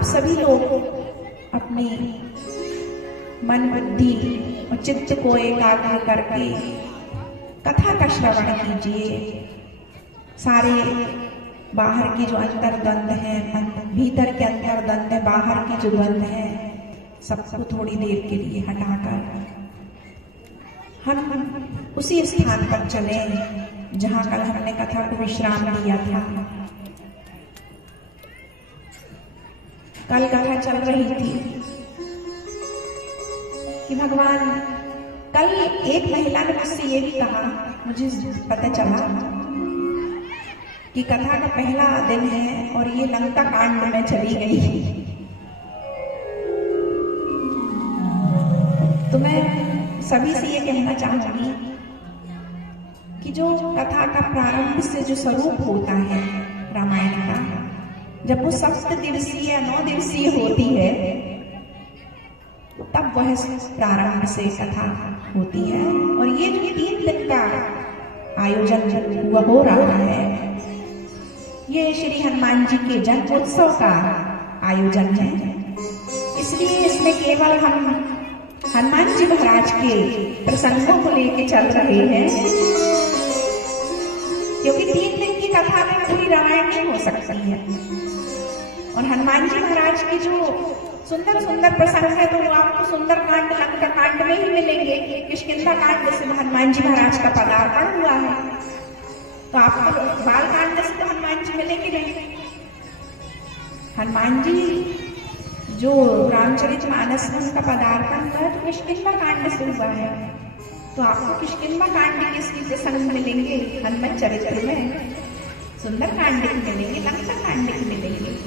आप सभी लोग अपनी मन बुद्धि और चित्त को एकाग्र करके कथा का श्रवण कीजिए। सारे बाहर की जो अंतर्द्वंद है, भीतर के अंतर्द्वंद है, बाहर की जो द्वंद है, सबको थोड़ी देर के लिए हटाकर हम उसी स्थान पर चले जहां कल हमने कथा को विश्राम दिया था। कल कथा चल रही थी कि भगवान, कल एक महिला ने मुझसे ये भी कहा, मुझे पता चला कि कथा का पहला दिन है और ये लंका कांड में चली गई। तो मैं सभी से ये कहना चाहूंगी कि जो कथा का प्रारंभ से जो स्वरूप होता है रामायण का, जब वो 7 दिवसीय या 9 दिवसीय होती है, तब वह प्रारंभ से कथा होती है। और ये जो 3 दिन का आयोजन हुआ हो रहा है, ये श्री हनुमान जी के जन्मोत्सव का आयोजन है। इसलिए इसमें केवल हम हनुमान जी महाराज के प्रसंगों को लेके चल रहे हैं, क्योंकि 3 दिन की कथा में पूरी रामायण नहीं हो सकती है। और हनुमान जी महाराज के जो सुंदर सुंदर प्रसंग है, तो वो आपको सुंदर कांड, लंका कांड में ही मिलेंगे। किष्किंधा कांड से हनुमान जी महाराज का पदार्पण हुआ है, तो आपको बाल कांड से तो हनुमान जी मिलेंगे नहीं। हनुमान जी जो रामचरितमानस में उनका पदार्पण हुआ है, तो किष्किंधा कांड से हुआ है, तो आपको किष्किंधा कांड के इसके प्रसंग मिलेंगे हनुमान चरित्र में, सुंदर कांड के मिलेंगे, लंका कांड के मिलेंगे।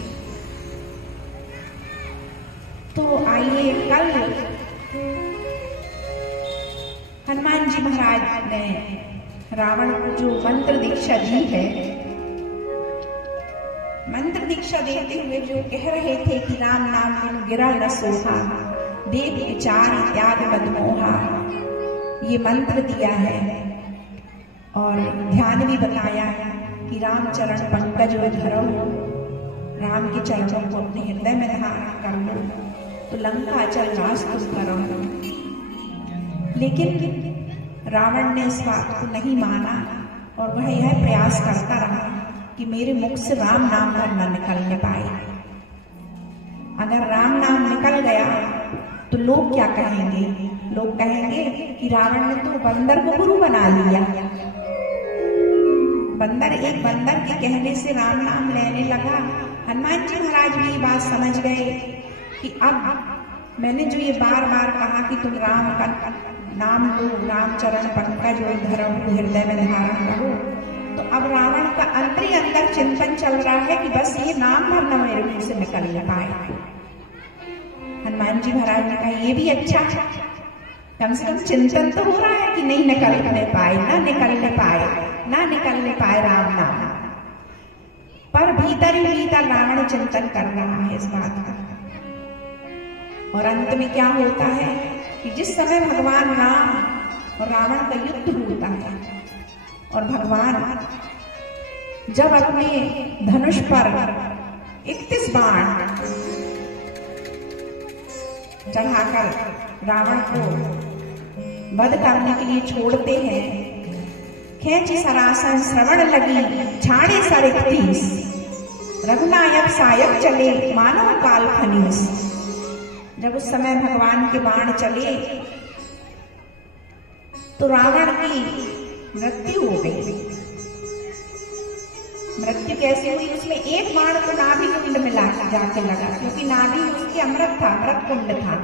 तो आइए, कल हनुमान जी महाराज ने रावण को जो मंत्र दीक्षा दी है, मंत्र दीक्षा देते हुए जो कह रहे थे कि राम नाम बिनु गिरा न सोहा, देव विचार त्याग बदमोहा, ये मंत्र दिया है। और ध्यान भी बताया कि राम चरण पंकज धरो, राम के चरणों को अपने हृदय में धारण कर लो, तो लंका चल रास तुम करो। लेकिन रावण ने इस बात को नहीं माना और वह यह प्रयास करता रहा कि मेरे मुख से राम नाम न निकलने पाए। अगर राम नाम निकल गया तो लोग क्या कहेंगे? लोग कहेंगे कि रावण ने तो बंदर को गुरु बना लिया। एक बंदर के कहने से राम नाम लेने लगा। हनुमान जी महाराज भी ये बात समझ गए कि अब मैंने जो ये बार बार कहा कि तुम राम का नाम लो, राम चरण पंकज धरो, हृदय में धारण करो, तो अब रावण का अंदर ही अंदर चिंतन चल रहा है कि बस ये नाम भरना मेरे मुंह से निकल न पाए। हनुमान जी महाराज ने कहा ये भी अच्छा, कम से कम चिंतन तो हो रहा है कि नहीं निकलने पाए, ना निकलने पाए राम नाम। पर भीतर ही भीतर रावण चिंतन कर रहा है इस बात का। और अंत में क्या होता है कि जिस समय भगवान राम और रावण का युद्ध होता है और भगवान जब अपने धनुष पर 31 बाण चढ़ाकर रावण को वध करने के लिए छोड़ते हैं, खेची सरासन श्रवण लगी छाड़े सर 31, रघुनायक सायक चले मानव काल खनीस। जब उस समय भगवान के बाण चले तो रावण की मृत्यु हो गई। मृत्यु कैसे हुई? उसमें एक बाण को नाभि कुंड में जाके लगा, क्योंकि नाभि उसके अमृत था, अमृत कुंड था।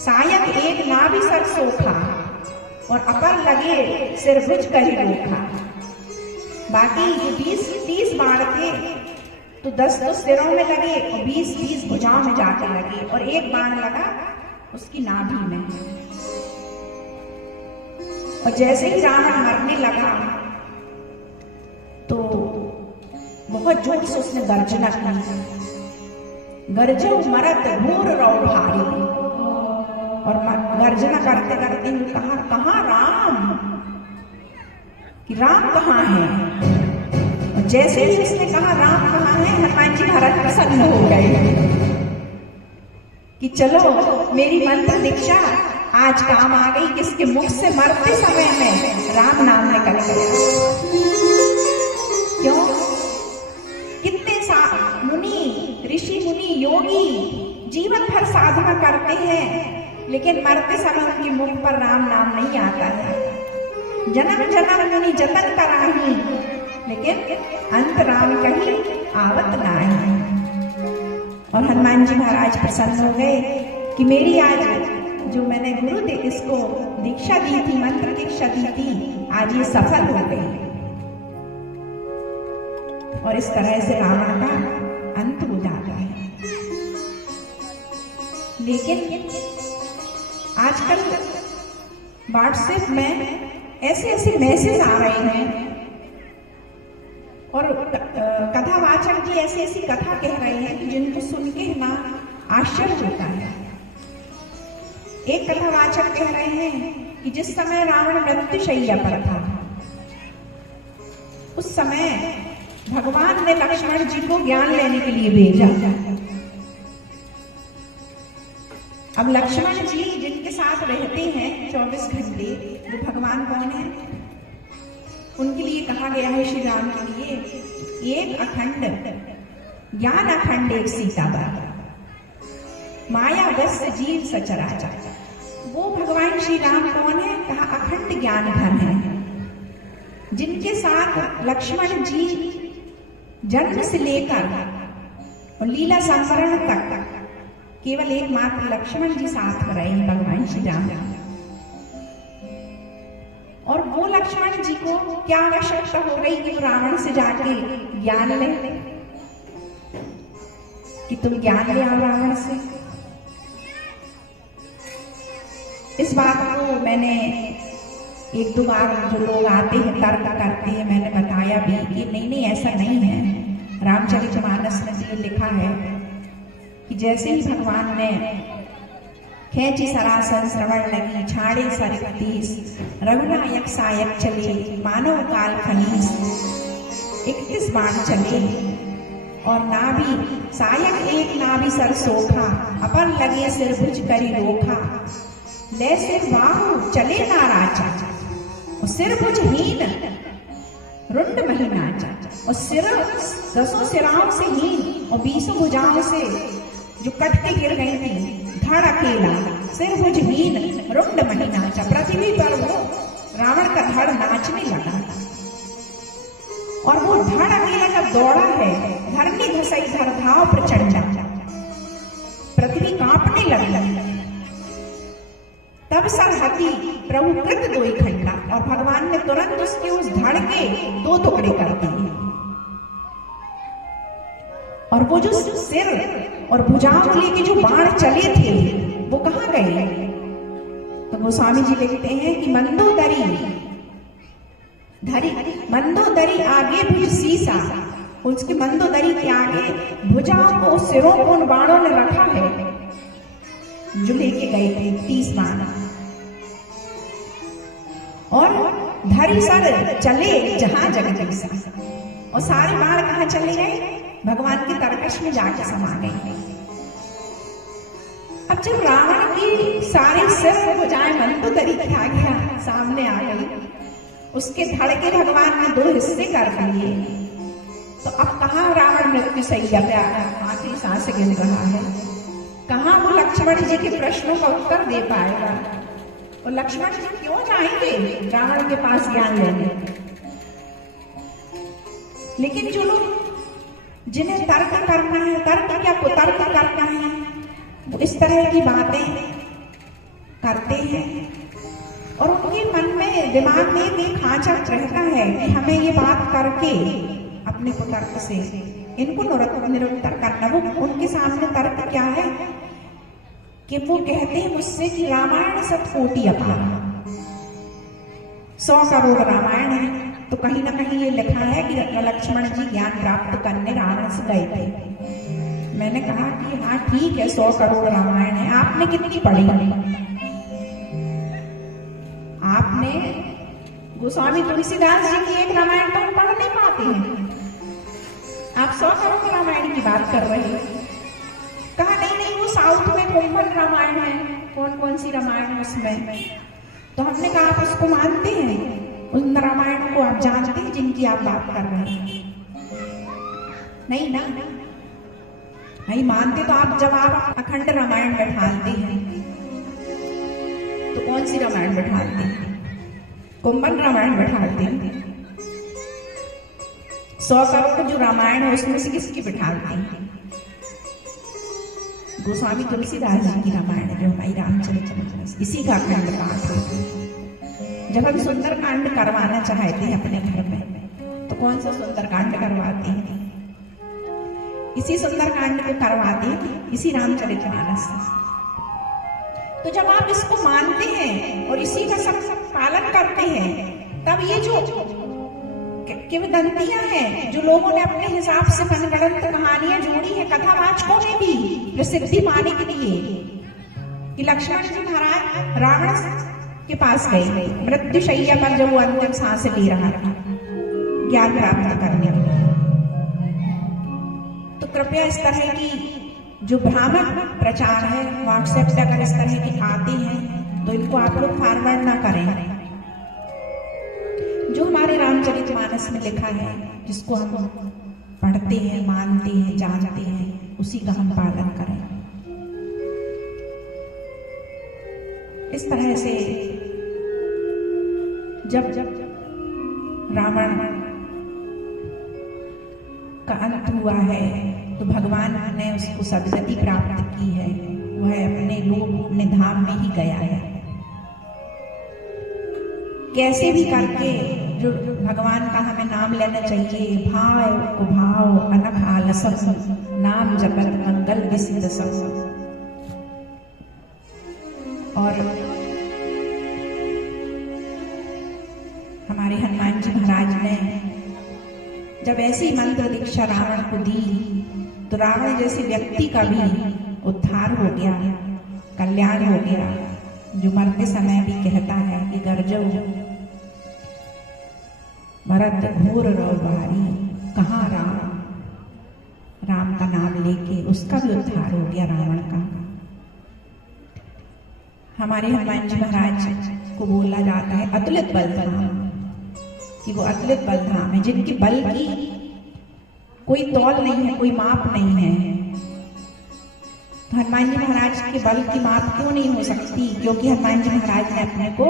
सायक एक नाभि सर सोखा और अपर लगे सिर भुज कही रोखा। बाकी 20-30 बाण थे, तो 10 तो सिरों में लगे और 20 भुजाओं में जाके लगे, और एक बाण लगा उसकी नाभि में। और जैसे ही रावण मरने लगा तो बहुत जोर से उसने गर्जना की, गर्जो मरत घोर रौ भारी। और गर्जना करते करते कहा, कहाँ राम, कि राम कहाँ है? और जैसे ही उसने कहा राम कहाँ है, हनुमान जी महाराज प्रसन्न हो गए। कि चलो मेरी मंत्र दीक्षा आज काम आ गई, किसके मुख से मरते समय में राम नाम निकल गया। क्यों? कितने मुनि, ऋषि मुनि, योगी जीवन भर साधना करते हैं, लेकिन मरते समय उनके मुख पर राम नाम नहीं आता है। जन्म जन्म मुनि जतन कराही, लेकिन अंत राम कहीं आवत नाही। और हनुमान जी महाराज प्रसन्न हो गए कि मेरी आज जो मैंने गुरु दे इसको दीक्षा दी थी, मंत्र दीक्षा दी थी, आज ये सफल हो गई। और इस तरह से रावण का अंत हो जाता है। लेकिन आजकल व्हाट्सएप में ऐसे मैसेज आ रहे हैं और कथावाचक जी ऐसी कथा कह रहे हैं जिनको सुन के ना आश्चर्य होता है। एक कथावाचक कह रहे हैं कि जिस समय रावण मृत्युशैया पर था, उस समय भगवान ने लक्ष्मण जी को ज्ञान लेने के लिए भेजा। अब लक्ष्मण जी जिनके साथ रहते हैं 24 घंटे, वो भगवान कौन है? उनके लिए कहा गया है श्री राम के लिए एक अखंड ज्ञान, अखंड एक सीताबाद, माया वस्य जीव सचराचर। वो भगवान श्री राम कौन है? कहा अखंड ज्ञान घन है, जिनके साथ लक्ष्मण जी जन्म से लेकर और लीला संवरण तक केवल एकमात्र लक्ष्मण जी साथ रहे हैं भगवान श्री राम। और वो लक्ष्मण जी को क्या आवश्यकता हो गई कि वो रावण से जाके ज्ञान ले, कि तुम ज्ञान ले आओ रावण से। इस बात को मैंने एक दो बार जो लोग आते हैं तर्क करते हैं, मैंने बताया भी कि नहीं ऐसा नहीं है। रामचरितमानस में ये लिखा है कि जैसे ही भगवान ने खेची सरासन श्रवण लगी, छाड़े सरतीस, रघुनायक सायक चले, मानव काल खनीस, 31 बाण चले, और नाभि सायक एक नाभि सर सोखा, अपन लगे सिर भुज करी रोखा, ले सिर बाहु चले नाराचा, और सिर भुजहीन रुंड महीनाचा, और सिर 10 सिराओं से हीन और 20 भुजाओं से जो कट के गिर गई थी, धड़ अकेला, सिर भुजहीन रुंड महीनाचा। पृथ्वी पर वो रावण का धड़ नाचने लगा, और वो धड़ अकेला जब दौड़ा है, धरनी धसई धरधाव प्रचंडा, पृथ्वी कांपने लगी। तब सरहती प्रभु कृत दोई खंडा, और भगवान ने तुरंत उसके उस धड़ के 2 टुकड़े कर दिए। और वो जो सिर और भुजाओं को लेके जो बाण चले थे वो कहाँ गए? तो गोस्वामी जी लिखते हैं कि मंदोदरी आगे भुज सीसा, उसके मंदोदरी के आगे भुजाओं को, सिरों को उन बाणों ने रखा है जो लेके गए थे 30 बाण। और धरी सर चले जहां जगदीशा, और सारे बाण कहाँ चले गए? भगवान के तरकश में जाके समा गए। अब जब रावण की सारे सिर भुजाएं मंदोदरी के आ गया, सामने आ गई, उसके धड़ के भगवान ने 2 हिस्से कर दिए, तो अब कहाँ रावण मृत्युशैया पे आखिरी सांस गिन रहा है? कहाँ वो लक्ष्मण जी के प्रश्नों का उत्तर दे पाएगा? और लक्ष्मण जी क्यों जाएंगे रावण के पास ज्ञान लेने? लेकिन जो लोग जिन्हें तर्क करना है, तर्क क्या कुतर्क करना है, वो इस तरह की बातें करते हैं, और उनके मन में, दिमाग में एक खांचक रहता है कि हमें ये बात करके अपने कुतर्क से इनको निरुत्तर करना। वो उनके सामने तर्क क्या है कि वो कहते हैं मुझसे कि रामायण 7 कोटि अपार, 100 करोड़ रामायण है। तो कहीं ना कहीं ये लिखा है कि लक्ष्मण जी ज्ञान प्राप्त करने रावण से गए थे। मैंने कहा कि हाँ ठीक है, 100 करोड़ रामायण है, आपने कितनी पढ़ी? आपने गोस्वामी तुलसीदास जी की एक रामायण तो पढ़ नहीं पाते हैं, आप 100 करोड़ रामायण की बात कर रहे हैं। कहा नहीं वो साउथ में कुंभन रामायण है, कौन कौन सी रामायण है उसमें। तो हमने कहा आप उसको मानते हैं, उन रामायण को आप जानते हैं जिनकी आप बात कर रहे हैं? नहीं ना, नहीं मानते। तो आप जब आप अखंड रामायण बैठाते हैं तो कौन सी रामायण बैठाते हैं? कुंभन रामायण बैठाते हैं। 100 करोड़ जो रामायण है उसमें से किसकी बैठाते हैं? गोस्वामी तुलसीदास जी की रामायण जो हमारी रामचरितमानस, इसी का अखंड पाठ होता है। जब हम सुंदरकांड करवाना चाहते हैं अपने घर में तो कौन सा सुंदरकांड करवाते हैं? इसी सुंदरकांड को करवाते हैं, इसी रामचरितमानस। तो जब आप इसको मानते हैं और इसी का सब पालन करते हैं, तब ये जो किंवदंतियां हैं जो लोगों ने अपने हिसाब से मनगढ़ंत कहानियां जोड़ी है कथावाचकों ने भी प्रसिद्धि पाने के लिए, कि लक्ष्मण जी महाराज रावण के पास गए मृत्युशैया पर जब वो अंतिम सांस ले रहा था ज्ञान प्राप्त करने के लिए। तो कृपया इस तरह की जो भ्रामक प्रचार है व्हाट्सएप पे अगर इस तरह के आते हैं तो इनको आप लोग फॉरवर्ड ना करें। जो हमारे रामचरितमानस में लिखा है, जिसको हम पढ़ते हैं, मानते हैं, जानते हैं, उसी का हम पालन करें। इस तरह से जब रावण का अंत हुआ है तो भगवान ने उसको सद्गति प्राप्त की है, वह अपने लोक अपने धाम में ही गया है। कैसे भी करके जो भगवान का हमें नाम लेना चाहिए, भाव को भाव अनख आलसम नाम जपत मंगल विसिद्ध सब। और हमारे हनुमान जी महाराज ने जब ऐसी मंत्र दीक्षा रावण को दी तो रावण जैसे व्यक्ति का भी उद्धार हो गया, कल्याण हो गया, जो मरते समय भी कहता है कि गर्जो मरद घोर रव बारी, कहाँ राम, राम का नाम लेके उसका भी उद्धार हो गया रावण का। हमारे हनुमान जी महाराज को बोला जाता है अतुलित बलधाम, कि वो अतुलित बलधाम है जिनके बल की कोई तौल नहीं है, कोई माप नहीं है। तो हनुमान जी महाराज के बल की माप क्यों नहीं हो सकती? क्योंकि हनुमान जी महाराज ने अपने को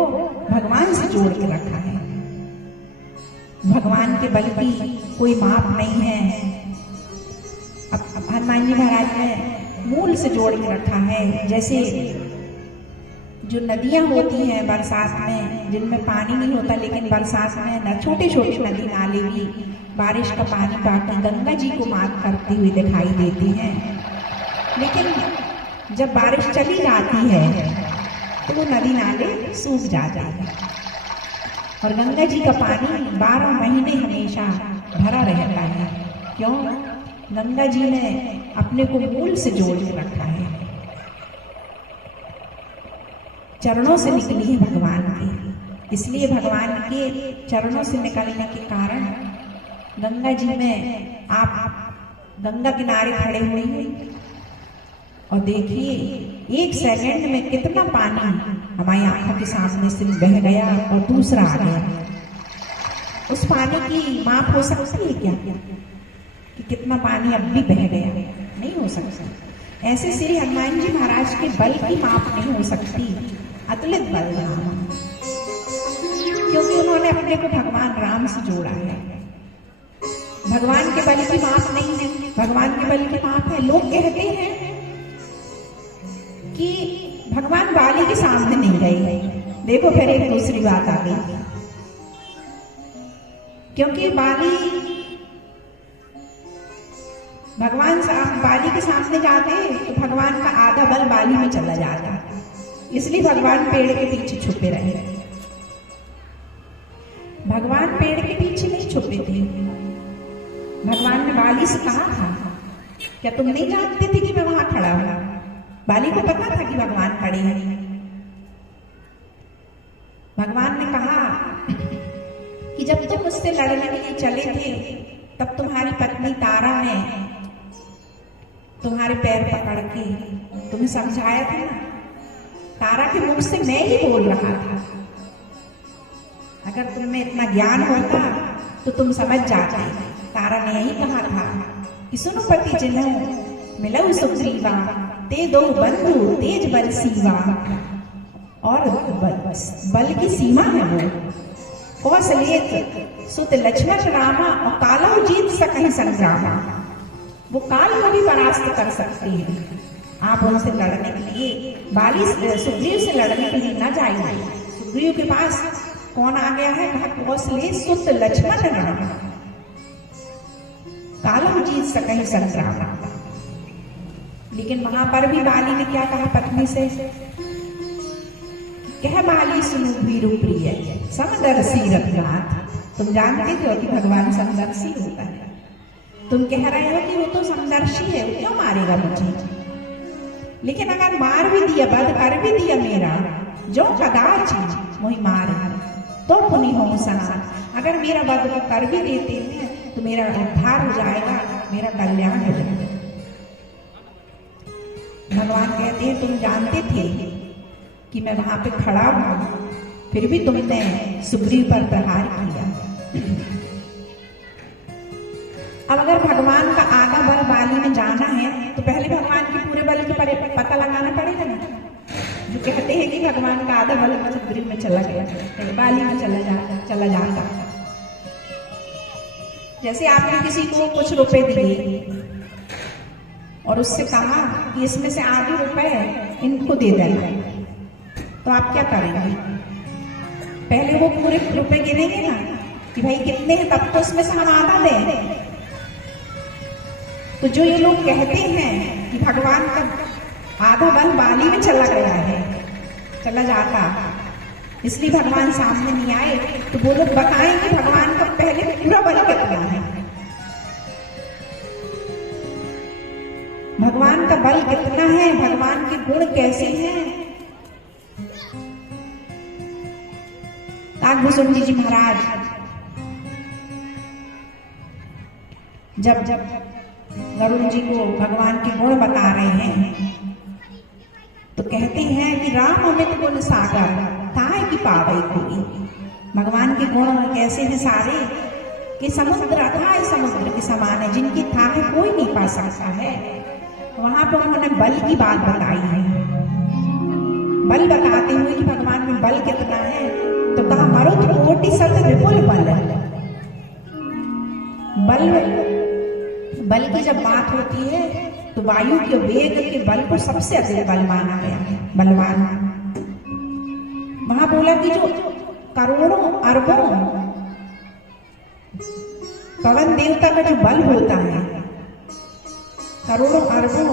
भगवान से जोड़ के रखा है। भगवान के बल की कोई माप नहीं है। अब हनुमान जी महाराज ने मूल से जोड़ के रखा है। जैसे जो नदियां होती हैं बरसात में, जिनमें पानी नहीं होता, लेकिन बरसात में छोटे छोटे नदी नाले भी बारिश का पानी पाकर गंगा जी को मात करते हुए दिखाई देते हैं। लेकिन जब बारिश चली जाती है तो वो नदी नाले सूख जाते हैं और गंगा जी का पानी 12 महीने हमेशा भरा रहता है। क्यों? गंगा जी ने अपने को मूल से जोड़ के रखा है। चरणों से निकली है भगवान की, इसलिए भगवान के चरणों से निकलने के कारण गंगा जी में आप गंगा किनारे खड़े हुए और देखिए 1 सेकंड में कितना पानी हमारी आंखों के सामने से बह गया और दूसरा आ गया। उस पानी की माप हो सकती है क्या कि कितना पानी अब भी बह गया? नहीं हो सकता। ऐसे श्री हनुमान जी महाराज के बल की माप नहीं हो सकती, अतुलित बल, क्योंकि उन्होंने अपने को भगवान राम से जोड़ा है। भगवान के बल की माप नहीं है, भगवान के बल की माप है। लोग कहते हैं कि भगवान बाली के सामने नहीं गए। देखो फिर एक दूसरी बात आ गई, क्योंकि बाली भगवान बाली के सामने जाते तो भगवान का आधा बल बाली में चला जाता, इसलिए भगवान पेड़ के पीछे छुपे रहे। भगवान पेड़ के पीछे नहीं छुपे थे। भगवान ने बाली से कहा था, क्या तुम नहीं जानते थे कि मैं वहां खड़ा हूं? बाली को पता था कि भगवान खड़े हैं। भगवान ने कहा कि जब तुम मुझसे लड़ने के लिए चले थे तब तुम्हारी पत्नी तारा ने तुम्हारे पैर पकड़ के तुम्हें समझाया था ना, तारा के मुख से मैं ही बोल रहा था। अगर तुम में इतना ज्ञान होता तो तुम समझ जाते। तारा ने यही कहा था कि सुनो पति जिन्हों मिलऊ सुग्रीवा, ते दो बंधु तेज बल सीवा। और बल की सीमा है वो। कौशलेत सुत लक्ष्मण रामा, और कालऊ जीत सकहि संग्रामा। वो काल को भी परास्त कर सकती है। आप उनसे लड़ने के लिए बाली सुग्रीव से लड़ने के लिए न जाइए। सुग्रीव के पास कौन आ गया है? कहा कौशले सुत लक्ष्मण रामा, कालऊ जीत सकहि संग्रामा। लेकिन वहां पर भी बाली ने क्या कहा पत्नी से? कह बाली सुनु वीरु प्रिय, समदर्शी रघुनाथ। तुम जानते हो कि भगवान समदर्शी होता है। तुम कह रहे हो कि वो तो समदर्शी है, वो क्यों मारेगा मुझे? लेकिन अगर मार भी दिया, वध कर भी दिया मेरा, जो कदाचित मोहि मारे तो पुनि हो सना। अगर मेरा वध को कर भी देते हैं तो मेरा उद्धार हो जाएगा, मेरा कल्याण हो जाएगा। भगवान कहते हैं तुम जानते थे कि मैं वहां पे खड़ा हूं, फिर भी तुमने सुग्रीव पर प्रहार किया। अब अगर भगवान का आधा बल बाली में जाना है तो पहले भगवान के पूरे बल के पता लगाना पड़ेगा ना। जो कहते हैं कि भगवान का आधा बल सुग्रीव में चला गया, बाली में चला जाता। जैसे आपने किसी को कुछ रुपए दिए और उससे कहा कि इसमें से आधे रुपए इनको दे देना, तो आप क्या करेंगे? पहले वो पूरे रुपए गिनेंगे ना कि भाई कितने हैं, तब तो उसमें से हम आधा दें। तो जो ये लोग कहते हैं कि भगवान का आधा बल बाली में चला गया है, चला जाता, इसलिए भगवान सामने नहीं आए, तो वो लोग बताएं कि भगवान का पहले पूरा बल कितना है, भगवान का बल कितना है, भगवान के गुण कैसे हैं। काकभूषुंडी जी महाराज जब गरुड़ जी को भगवान के गुण बता रहे हैं तो कहते हैं कि राम अमित गुण सागर, ताय की पावई कोई। भगवान के गुण कैसे हैं सारे कि समुद्र अथाह समुद्र के समान है, जिनकी थाह कोई नहीं पा सकता है। वहां पर उन्होंने बल की बात बताई है। बल बताते हुए कि भगवान में बल कितना है, तो कहा मरुत कोटि सत विपुल बल। बल की जब बात होती है तो वायु के वेग के बल को सबसे अधिक बल माना गया है, बलवान। वहां बोला कि जो करोड़ों अरबों पवन देवता का जो बल होता है, करोड़ों अरबों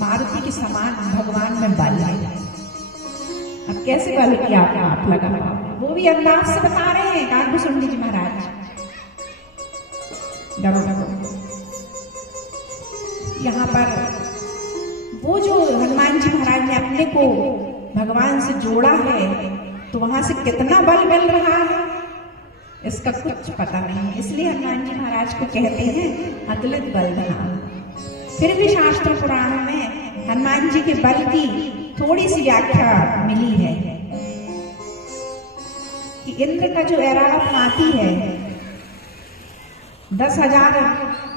मारुति के समान भगवान में बल है। अब कैसे बल किया आप लगा, वो भी अंदाज से बता रहे हैं काकभूषुंडी जी महाराज। यहाँ पर वो जो हनुमान जी महाराज ने अपने को भगवान से जोड़ा है, तो वहां से कितना बल मिल रहा है इसका कुछ पता नहीं। इसलिए हनुमान जी महाराज को कहते हैं अतुलित बल धाम। फिर भी शास्त्र पुराणों में हनुमान जी के बल की थोड़ी सी व्याख्या मिली है कि इंद्र का जो ऐरावत हाथी है, 10,000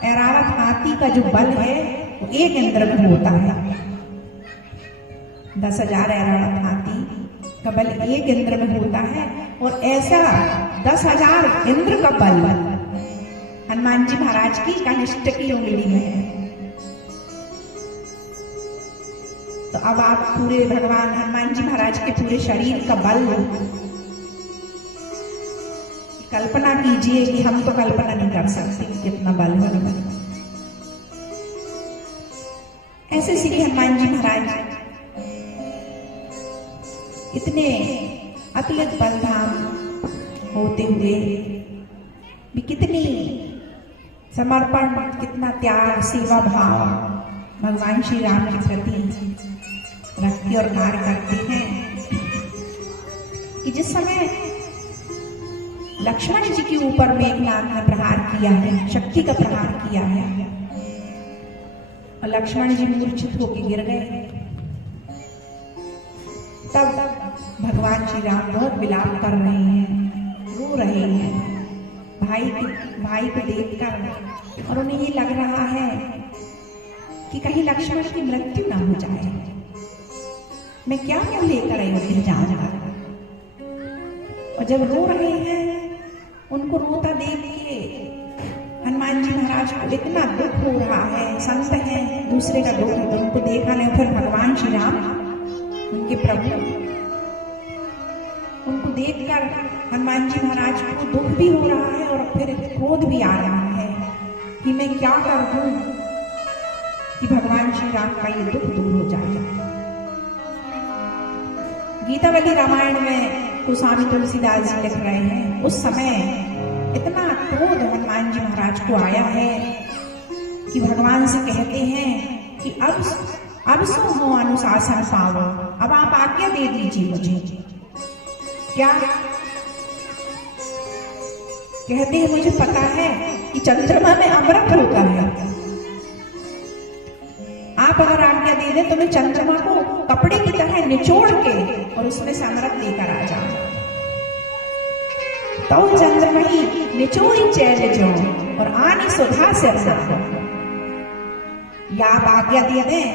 ऐरावत हाथी का जो बल है वो एक इंद्र में होता है। 10,000 ऐरावत हाथी का बल एक इंद्र में होता है, और ऐसा 10,000 इंद्र का बल हनुमान जी महाराज की कनिष्ठ की उंगली में है। तो अब आप पूरे भगवान हनुमान जी महाराज के पूरे शरीर का बल कल्पना कीजिए कि हम तो कल्पना नहीं कर सकते कितना बल है। ऐसे श्री हनुमान जी महाराज इतने अतुलित बलधाम होते हुए भी कितनी समर्पण, कितना त्याग, सेवा भाव भगवान श्री राम के प्रति रखते और कार्य करते हैं कि जिस समय लक्ष्मण जी के ऊपर मेघनाद ने प्रहार किया है, शक्ति का प्रहार किया है, और लक्ष्मण जी मूर्छित होकर गिर गए। तब भगवान श्री राम बहुत विलाप कर रहे हैं, रो रहे हैं भाई को देखकर, और उन्हें ये लग रहा है कि कहीं लक्ष्मण की मृत्यु ना हो जाए, मैं क्या मुंह लेकर अयोध्या जाऊंगा। और जब रो रहे हैं, उनको रोता देख के हनुमान जी महाराज को इतना दुख हो रहा है, संत है, दूसरे का दुख है तो उनको देखा नहीं। फिर भगवान श्री राम, उनके प्रभु, उनको देखकर हनुमान जी महाराज को दुख भी हो रहा है और फिर क्रोध भी आ रहा है कि मैं क्या कर दूं कि भगवान श्री राम का ये दुख दूर हो जाए। गीतावली रामायण में गोस्वामी तुलसीदास जी लिख रहे हैं, उस समय इतना क्रोध हनुमान जी महाराज को आया है कि भगवान से कहते हैं कि अब सो हो अनुशासन पाओ, अब आप आज्ञा दे दीजिए मुझे। क्या कहते हैं, मुझे पता है कि चंद्रमा में अमृत होता है, आप अगर आज्ञा दे दें तो मैं चंद्रमा को कपड़े की तरह निचोड़ के और उसमें से अमृत लेकर आ जाऊं। तो चंद्रमा ही निचोड़ी चैल जो और आनी सुधा से या आप आज्ञा दे दें,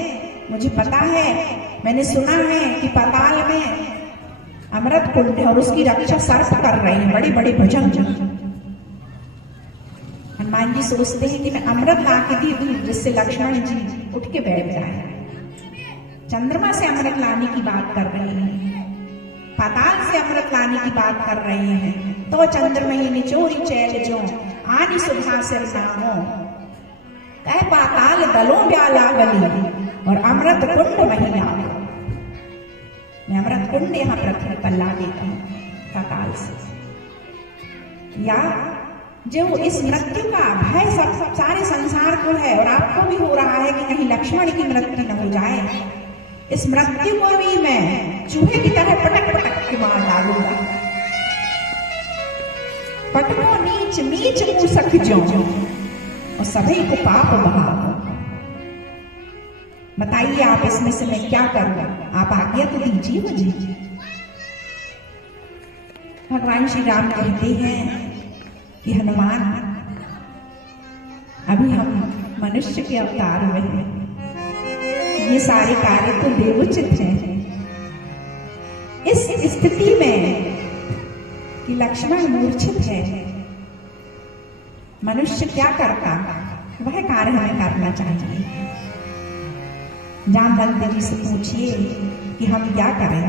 मुझे पता है, मैंने सुना है कि पाताल में अमृत कुंड है और उसकी रक्षा सर्प कर रहे हैं, बड़े बड़े भुजंग। हनुमान जी सोचते हैं कि मैं अमृत ला के दे दूं जिससे लक्ष्मण जी उठ के बैठ जाए। चंद्रमा से अमृत लाने की बात कर रहे हैं, पाताल से अमृत लाने की बात कर रहे हैं। तो चंद्रमही निचोरी चैल जो आनी सुधा सिर नामो, कह पाताल दलों ब्याला गली और अमृत कुंड महिला। मैं अमृत कुंड यहाँ पृथ्वी पर ला देती हूँ पाताल से। या जो इस मृत्यु का भय सब सारे संसार को है और आपको भी हो रहा है कि कहीं लक्ष्मण की मृत्यु न हो जाए, इस मृत्यु को भी मैं चूहे की तरह पटक पटक के मार डालूंगा। पटको नीच नीच मूसक जो और सभी को पाप बहाओ। बताइए आप इसमें से मैं क्या करूं, आप आज्ञा तो दीजिए मुझे। भगवान श्री राम कहते हैं कि हनुमान, अभी हम मनुष्य के अवतार में हैं, ये सारे कार्य तो देवोचित हैं। इस स्थिति में कि लक्ष्मण मूर्छित है, मनुष्य क्या करता, वह कार्य हमें करना चाहिए। जामवंत जी से पूछिए कि हम क्या करें।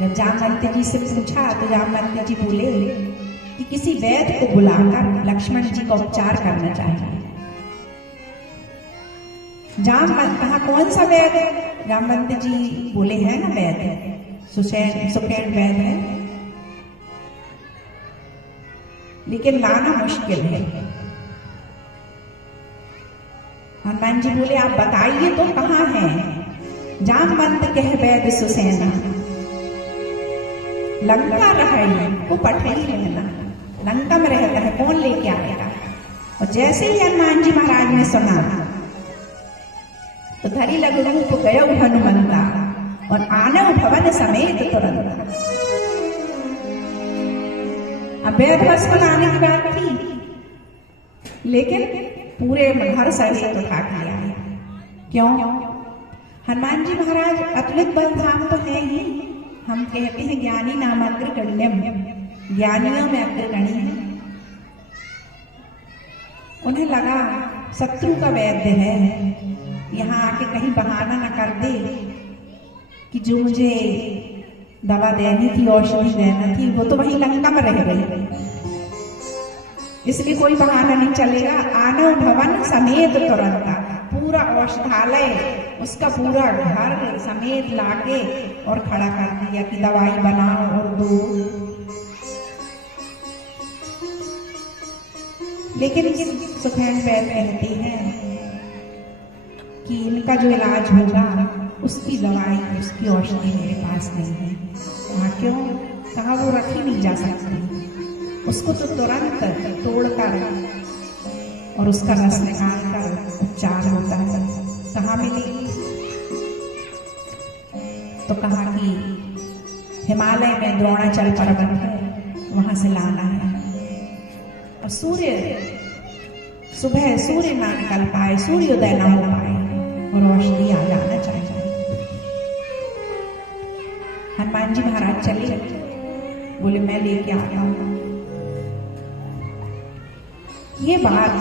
जब जामवंत जी से पूछा तो जामवंत जी बोले कि किसी वैद्य को बुलाकर लक्ष्मण जी का उपचार करना चाहिए। जामवंत कहा, कौन सा वैद्य? जामवंत जी बोले, है ना वैद्य, सुखैन वैद्य है, लेकिन लाना मुश्किल है। हनुमान जी बोले, आप बताइए तो कहाँ है? जामवंत कह वैद्य सुसेना, लंका रहे वो पठई रहना, लंका में रहता है, कौन लेके आएगा? और जैसे ही हनुमान जी महाराज ने सुना तो धरी लग रूप गयो हनुमंता और आनव भवन समेत तुरंत। अब वेदवश को लाने की बात थी, लेकिन पूरे घर समेत उठा के आए। क्यों? हनुमान जी महाराज अतुलित बल धाम तो है ही, हम कहते हैं ज्ञानी नाम अग्रगण्यम, ज्ञानियों में अग्रगणी है। उन्हें लगा शत्रु का वैद्य है, यहाँ आके कहीं बहाना न कर दे कि जो मुझे दवा देनी थी, औषधि देना थी, वो तो वहीं लंका में रह गई, इसलिए कोई बहाना नहीं चलेगा। आनव भवन समेत तुरंत, पूरा औषधालय, उसका पूरा घर समेत लाके और खड़ा कर दिया कि दवाई बनाओ और दो। लेकिन सुखैन वैद्य कहते हैं कि इनका जो इलाज होगा उसकी दवाई, उसकी औषधि मेरे पास नहीं है। वहाँ क्यों? कहाँ वो रखी नहीं जा सकती, उसको तो तुरंत तोड़कर और उसका रस निकाल कर उपचार होता है, कहाँ मिलेगी? तो कहा कि हिमालय में द्रोणाचल पर्वत है, वहां से लाना है। और सुबह सूर्य ना निकल पाए, सूर्योदय ना हो पाए और औषधि आ जाना चाहिए। हनुमान जी महाराज चले, बोले मैं लेके आता हूं। ये बात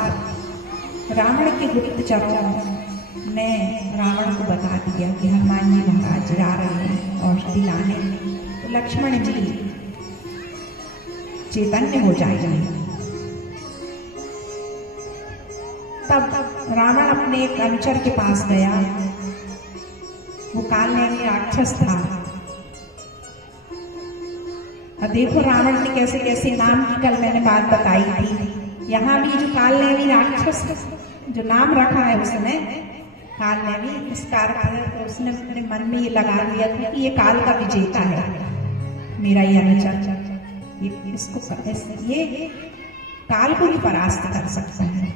रावण के गुप्तचरों ने रावण को बता दिया कि हनुमान जी महाराज जा रहे हैं औषधि लाने। तो लक्ष्मण जी चैतन्य हो जाएंगे। तब रावण अपने एक अनुचर के पास गया, वो कालनेमी राक्षस था। और देखो रावण ने कैसे कैसे नाम की कल मैंने बात बताई थी। यहाँ भी जो कालनेमी राक्षस जो नाम रखा है उसने कालनेमी, इस कारण तो उसने अपने मन में ये लगा लिया था कि ये काल का विजेता है मेरा ये अनुचर, ये काल को भी परास्त कर सकता है।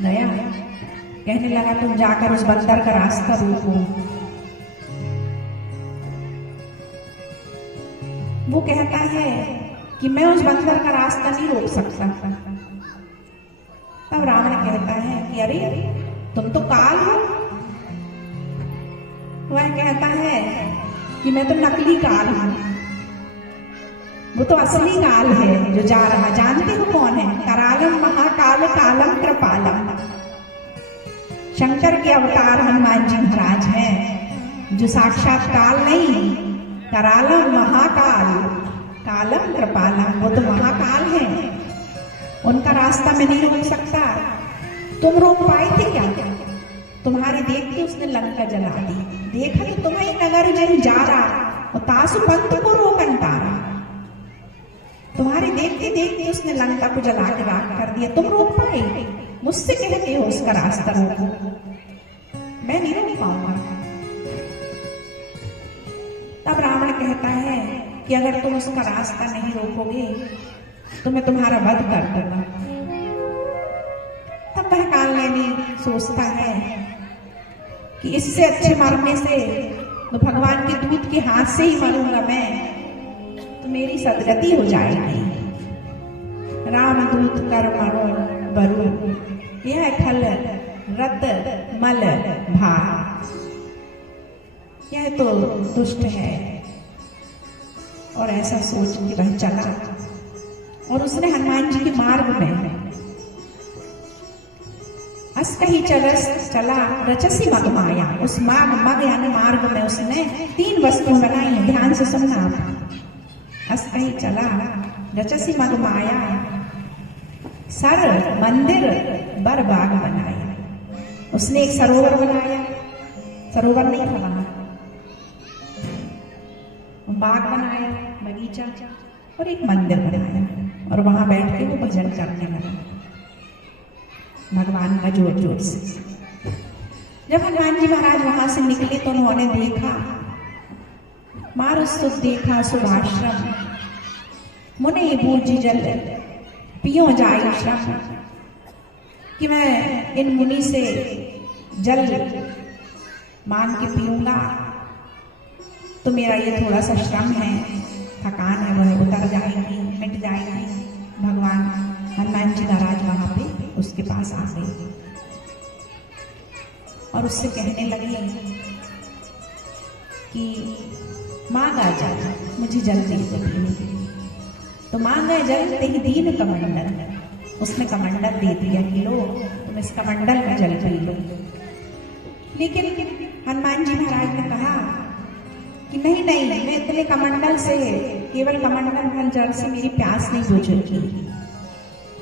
गया, कहने लगा तुम जाकर उस बंदर का रास्ता रोको। वो कहता है कि मैं उस बंदर का रास्ता नहीं रोक सकता। तब रावण कहता है कि अरे तुम तो काल हो। वह कहता है कि मैं तो नकली काल हूं, वो तो असली काल है जो जा रहा। जानते हो कौन है? करालम महाकाल कालम कृपालम। शंकर के अवतार हनुमान जी महाराज हैं, जो साक्षात काल नहीं, करालम महाकाल कालम कृपालम, वो तो महाकाल है। उनका रास्ता मैं नहीं रोक सकता। तुम रोक पाए थे क्या? तुम्हारे देखते उसने लंका जला दी। देखा तो तुम्हें नगर जन जा रहा और तासु पंथ को रोकन पारा। तुम्हारे देखते देखते उसने लंका को जला के राख कर दिया। तुम रोक पाए? मुझसे कहते हो उसका रास्ता रोको, मैं नहीं रोक पाऊंगा। तब रावण कहता है कि अगर तुम उसका रास्ता नहीं रोकोगे तो मैं तुम्हारा वध कर दूंगा। तब वह कालनेमी सोचता है कि इससे अच्छे मरने से तो भगवान के दूत के हाथ से ही मरूंगा मैं, तो मेरी सदगति हो जाएगी। राम दूत कर मरो बरु, यह खल रत मल भा। यह तो दुष्ट है। और ऐसा सोच के वह चला और उसने हनुमान जी के मार्ग में अस कही चला रचसी मग माया। उस मग यानी मार्ग में उसने 3 वस्तुएं बनाई हैं, ध्यान से सुनना। अस कही चला रचसी मग माया, सर मंदिर बर बाग बनाया। उसने एक सरोवर बनाया, सरोवर नहीं था वहां, बाग बनाया, बगीचा, और एक मंदिर बनाया। और वहां बैठ के वो भजन करने लगा भगवान का जोर जोर से। जब हनुमान जी महाराज वहां से निकले तो उन्होंने देखा, मारस्तुत देखा सुभाश्रम, मुने बूझ जल पियो जाई श्रम। कि मैं इन मुनि से जल मांग के पीऊंगा तो मेरा ये थोड़ा सा श्रम है, थकान है, वह उतर जाएगी, मिट जाएगी। भगवान हनुमान जी महाराज वहां पे उसके पास आ गए और उससे कहने लगे कि मांगा जल, मुझे जल दे दो पीने के लिए। तो मांगा जल तेहि दीन कमंडल, उसने कमंडल दे दिया कि लो तुम इस कमंडल में जल पी लो। लेकिन हनुमान जी महाराज ने कहा कि नहीं नहीं, मैं इतने कमंडल से, केवल कमंडल भर जल से मेरी प्यास नहीं बुझेगी।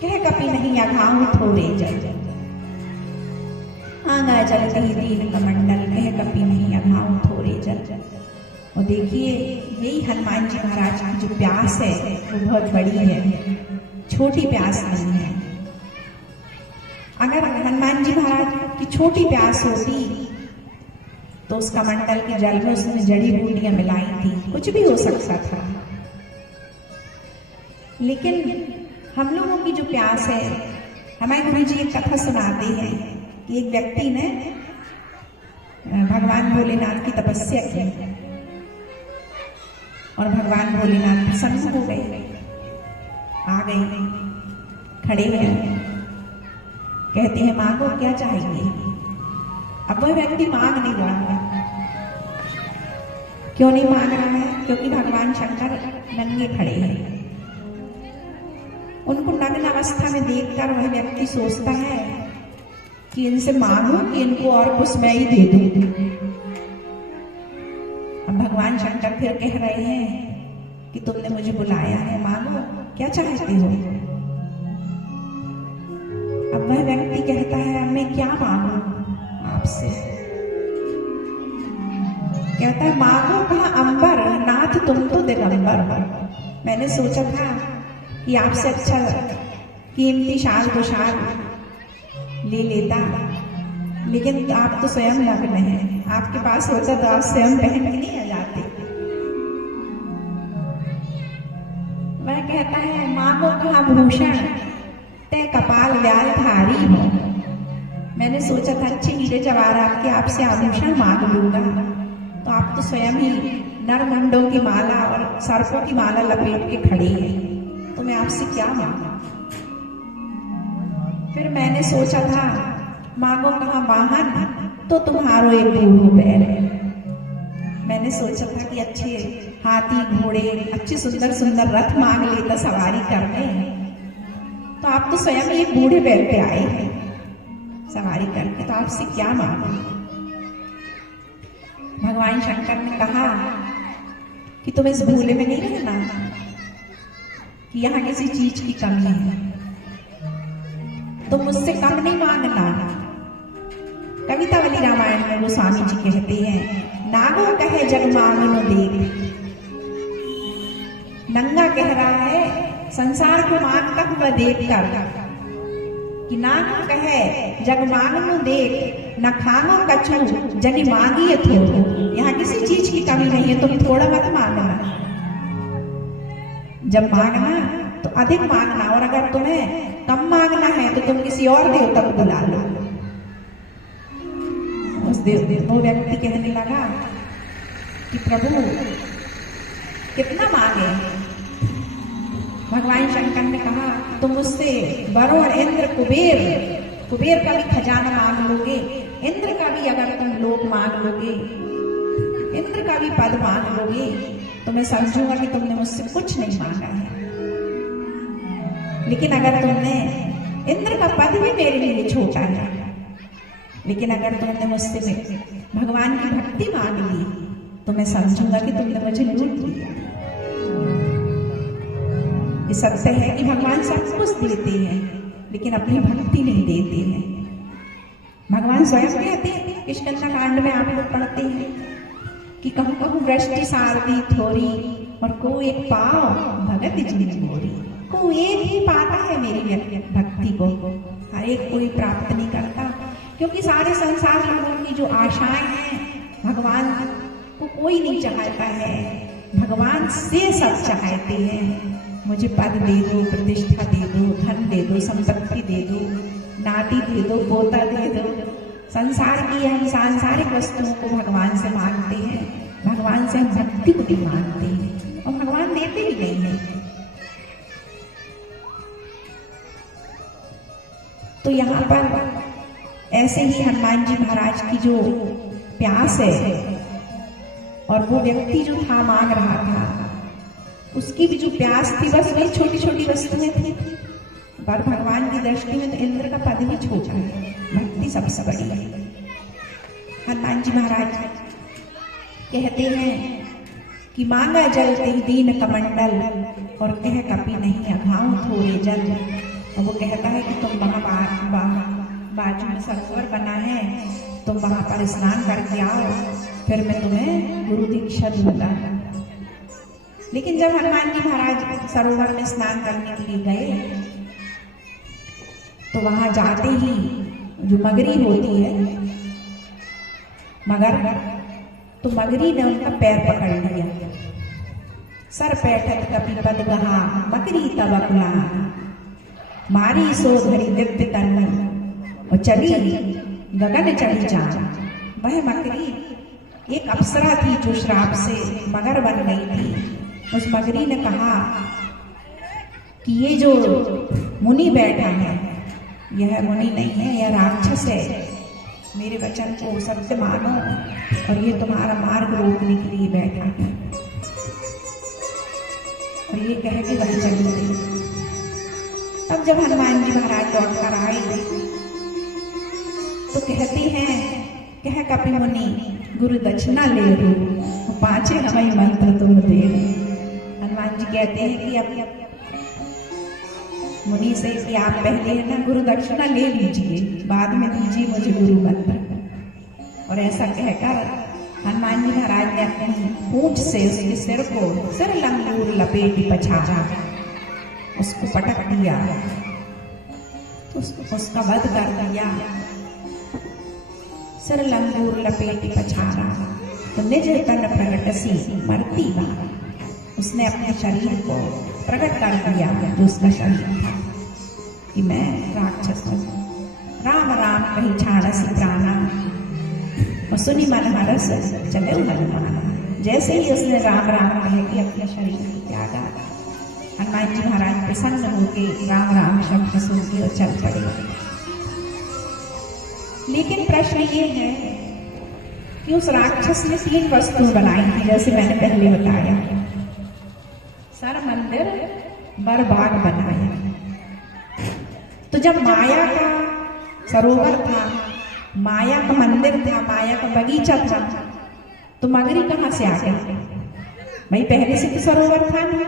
कह कपि नहीं अघाऊं थोड़े जल, आंगा जल कही दीन कमंडल, कह कपि नहीं अघाऊं थोड़े जल। और देखिए यही हनुमान जी महाराज की जो प्यास है वो बहुत बड़ी है, छोटी प्यास नहीं है। अगर हनुमान जी महाराज की छोटी प्यास होती तो उस कमंडल के जल में उसने जड़ी बूटियां मिलाई थी, कुछ भी हो सकता था। लेकिन हम लोगों की जो प्यास है हमारे गुरु जी एक कथा सुनाते हैं कि एक व्यक्ति ने भगवान भोलेनाथ की तपस्या की और भगवान भोलेनाथ प्रसन्न हो गए, आ गए, खड़े हुए, कहते हैं मांगो क्या चाहिए। अब वह व्यक्ति मांग नहीं रहा। क्यों नहीं मांग रहा है? क्योंकि भगवान शंकर नंगे खड़े हैं। उनको नग्न अवस्था में देखकर वह व्यक्ति सोचता है कि इनसे मांगू कि इनको और कुछ मैं ही दे दूं। अब भगवान शंकर फिर कह रहे हैं कि तुमने मुझे बुलाया है, मांगो क्या चाहते हो। अब वह व्यक्ति कहता है अब मैं क्या मांगू आपसे। कहता है मांगो कहा अंबर, नाथ तुम तो दिगंबर हो। मैंने सोचा था कि आपसे अच्छा कीमती शाल दो शाल ले लेता, लेकिन आप तो स्वयं नग्न हैं। आपके पास होता तो आप स्वयं पहन के नहीं आ जाते। वह कहता है मांगो कहा भूषण, ते कपाल व्याल धारी हो। मैंने सोचा था अच्छे हीरे जवाहरात के आपसे आभूषण मांग लूंगा, तो आप तो स्वयं ही नरमुंडों की माला और सर्पों की माला लपेट के खड़ी है, तो मैं आपसे क्या मांगू। फिर मैंने सोचा था मांगो कहा वाहन, तो तुम्हारो एक बूढ़ो बैल है। मैंने सोचा था कि अच्छे हाथी घोड़े अच्छे सुंदर सुंदर रथ मांग लेता सवारी करने, तो आप तो स्वयं एक बूढ़े बैल पे आए हैं सवारी करके, तो आपसे क्या मांगू। भगवान शंकर ने कहा कि तुम इस भूले में नहीं रहना कि यहाँ किसी चीज की कमी है, तुम मुझसे कम नहीं मांगना। कवितावली रामायण में गोस्वामी जी कहते हैं नागो कहे जग मांगनो देख। नंगा कह रहा है संसार को मांगता हुआ देख कर कि नागो कहे जग मांगनो देख, न खानो कछु जगी मांगी थोड़ो। यहाँ किसी चीज की कमी नहीं है, तुम थोड़ा मत मांगना। जब मांगना तो अधिक मांगना, और अगर तुम्हें कम मांगना है तो तुम किसी और देवता को बुला लो। वो व्यक्ति कहने लगा कि प्रभु कितना मांगे। भगवान शंकर ने कहा तुम मुझसे वरुण इंद्र कुबेर का भी खजाना मांग लोगे, इंद्र का भी अगर तुम लोक मांग लोगे, इंद्र का भी पद मांग लोगे, तो मैं समझूंगा कि तुमने मुझसे कुछ नहीं मांगा है। लेकिन अगर तुमने इंद्र का पद भी मेरे लिए छोटा है, लेकिन अगर तुमने मुझसे भगवान की भक्ति मांग ली, तो मैं समझूंगा कि तुमने मुझे लूट लिया। ये सत्य है कि भगवान सब कुछ देते हैं, लेकिन अपनी भक्ति नहीं देते हैं। भगवान स्वयं कहते हैं, किष्किंधा कांड में आप लोग पढ़ते हैं कि कहूँ कहूँ वृष्टि सारदी थोरी, और को एक पाओ भगत जिन मोरी। को एक ही पाता है मेरी भक्ति को, हर एक कोई प्राप्त नहीं करता, क्योंकि सारे संसार लोगों की जो आशाएं हैं भगवान को कोई नहीं चाहता है। भगवान से सब चाहते हैं, मुझे पद दे दो, प्रतिष्ठा दे दो, धन दे दो, संपत्ति दे दो, नाती दे दो, पोता दे दो। संसार की हम सांसारिक वस्तुओं को भगवान से मांगते हैं, भगवान से हम भक्ति को नहीं मांगते हैं, और भगवान देते भी नहीं है। तो यहाँ पर ऐसे ही हनुमान जी महाराज की जो प्यास है, और वो व्यक्ति जो था मांग रहा था, उसकी भी जो प्यास थी बस वही छोटी छोटी वस्तुएं थी, पर भगवान की दृष्टि में तो इंद्र का पद भी छोटा है, भक्ति सबसे बड़ी है। हनुमान जी महाराज कहते हैं कि मांगा जल तेहि दीन कमंडल, और कह कपि नहीं अघाऊं थोड़े जल। और वो कहता है कि तुम वहां बाजू में सरोवर बना है, तुम वहां पर स्नान करके आओ, फिर मैं तुम्हें गुरु दीक्षा दूंगा। लेकिन जब हनुमान जी महाराज सरोवर में स्नान करने के लिए गए, तो वहां जाते ही जो मगरी होती है मगर, तो मगरी ने उनका पैर पकड़ लिया। सर पैठत कपि पद गहा, मगरी तब अकुला। मारी सो धरी दिव्य तनु और चली गगन चढ़ी जान। वह मकरी एक अप्सरा थी जो श्राप से मगर बन गई थी। उस मगरी ने कहा कि ये जो मुनि बैठा है यह मुनि नहीं है, यह राक्षस है। मेरे वचन को सत्य मानो और ये तुम्हारा मार्ग रोकने के लिए बैठा है। और ये कह के वह चली गई। तब जब हनुमान जी महाराज लौट कर आए तो कहते हैं, कह कपि मुनि गुरु दक्षिणा ले लो, 5 हमें मंत्र तुम दे। हनुमान जी कहते हैं कि अब मुनि से कि आप पहले है ना गुरु दक्षिणा ले लीजिए, बाद में दीजिए मुझे गुरु मंत्र। और ऐसा कहकर हनुमान जी महाराज ने अपनी पूंछ से उसके सिर को सिर लंगूर लपेटी पछाड़ा, उसको पटक दिया, उसका वध कर दिया। सिर लंगूर लपेटी पछाड़ा तो निज तन प्रगटसी मरती बार। उसने अपने शरीर को प्रकट कर दिया जो उसका शरीर था कि मैं राक्षस हूँ। राम राम कही छाड़सी प्राणा और सुनी मन हरस चले हनुमान। जैसे ही उसने राम राम कह के अपने शरीर को त्यागा, हनुमान जी महाराज प्रसन्न होके राम राम शब्द सुन के और चल पड़े। लेकिन प्रश्न ये है कि उस राक्षस ने 3 वस्तुएं बनाई थी, जैसे मैंने पहले बताया। सर मंदिर बर बाग बनाया। तो जब माया का सरोवर था, माया का मंदिर था, माया का बगीचा था, तो मगरी कहाँ से आ गई? भाई पहले से तो सरोवर था ना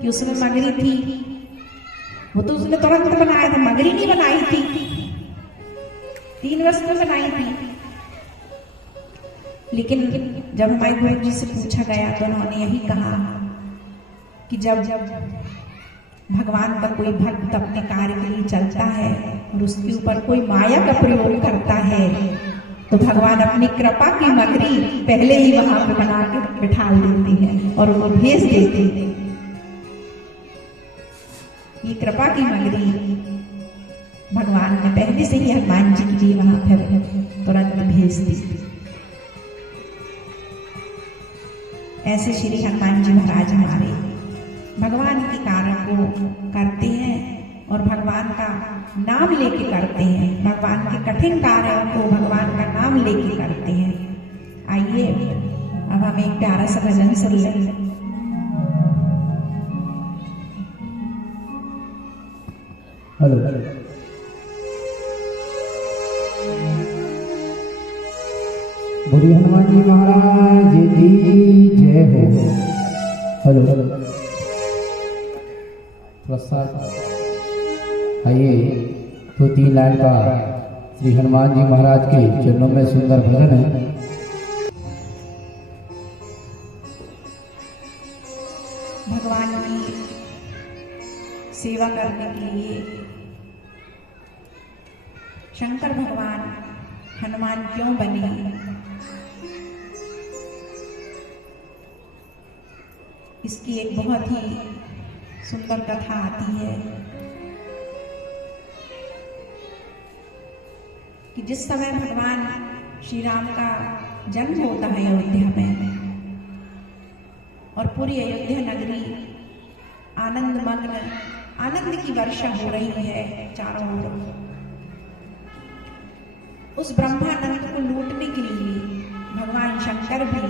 कि उसमें मगरी थी, वो तो उसने तुरंत बनाया था, मगरी नहीं बनाई थी। 3 वस्तु बनाई थी। लेकिन जब हमारे गुरु जी से पूछा गया तो उन्होंने यही कहा कि जब भगवान का कोई भक्त अपने कार्य के लिए चलता है और उसके ऊपर कोई माया का प्रयोग करता है तो भगवान अपनी कृपा की मगरी पहले ही वहां पे बना के बिठा देती है और उनको भेज देती है। ये कृपा की मगरी भगवान ने पहले से ही हनुमान जी के लिए वहां फिर तुरंत भेज दी। ऐसे श्री हनुमान जी महाराज हमारे भगवान के कार्य को करते हैं और भगवान का नाम लेके करते हैं। भगवान के कठिन कार्यों को भगवान का नाम लेके करते हैं। आइए अब हम एक प्यारा सा भजन सुन लें। हेलो बोलिए हनुमान जी महाराज की जय हो। हेलो प्रसाद आइए तो 3 लाइन का श्री हनुमान जी महाराज के चरणों में सुंदर भजन है। भगवान की सेवा करने के लिए शंकर भगवान हनुमान क्यों बने? इसकी एक बहुत ही सुंदर कथा आती है कि जिस समय भगवान श्री राम का जन्म होता है अयोध्या में और पूरी अयोध्या नगरी आनंद मग्न, आनंद की वर्षा हो रही है चारों ओर। उस ब्रह्मानंद को लूटने के लिए भगवान शंकर भी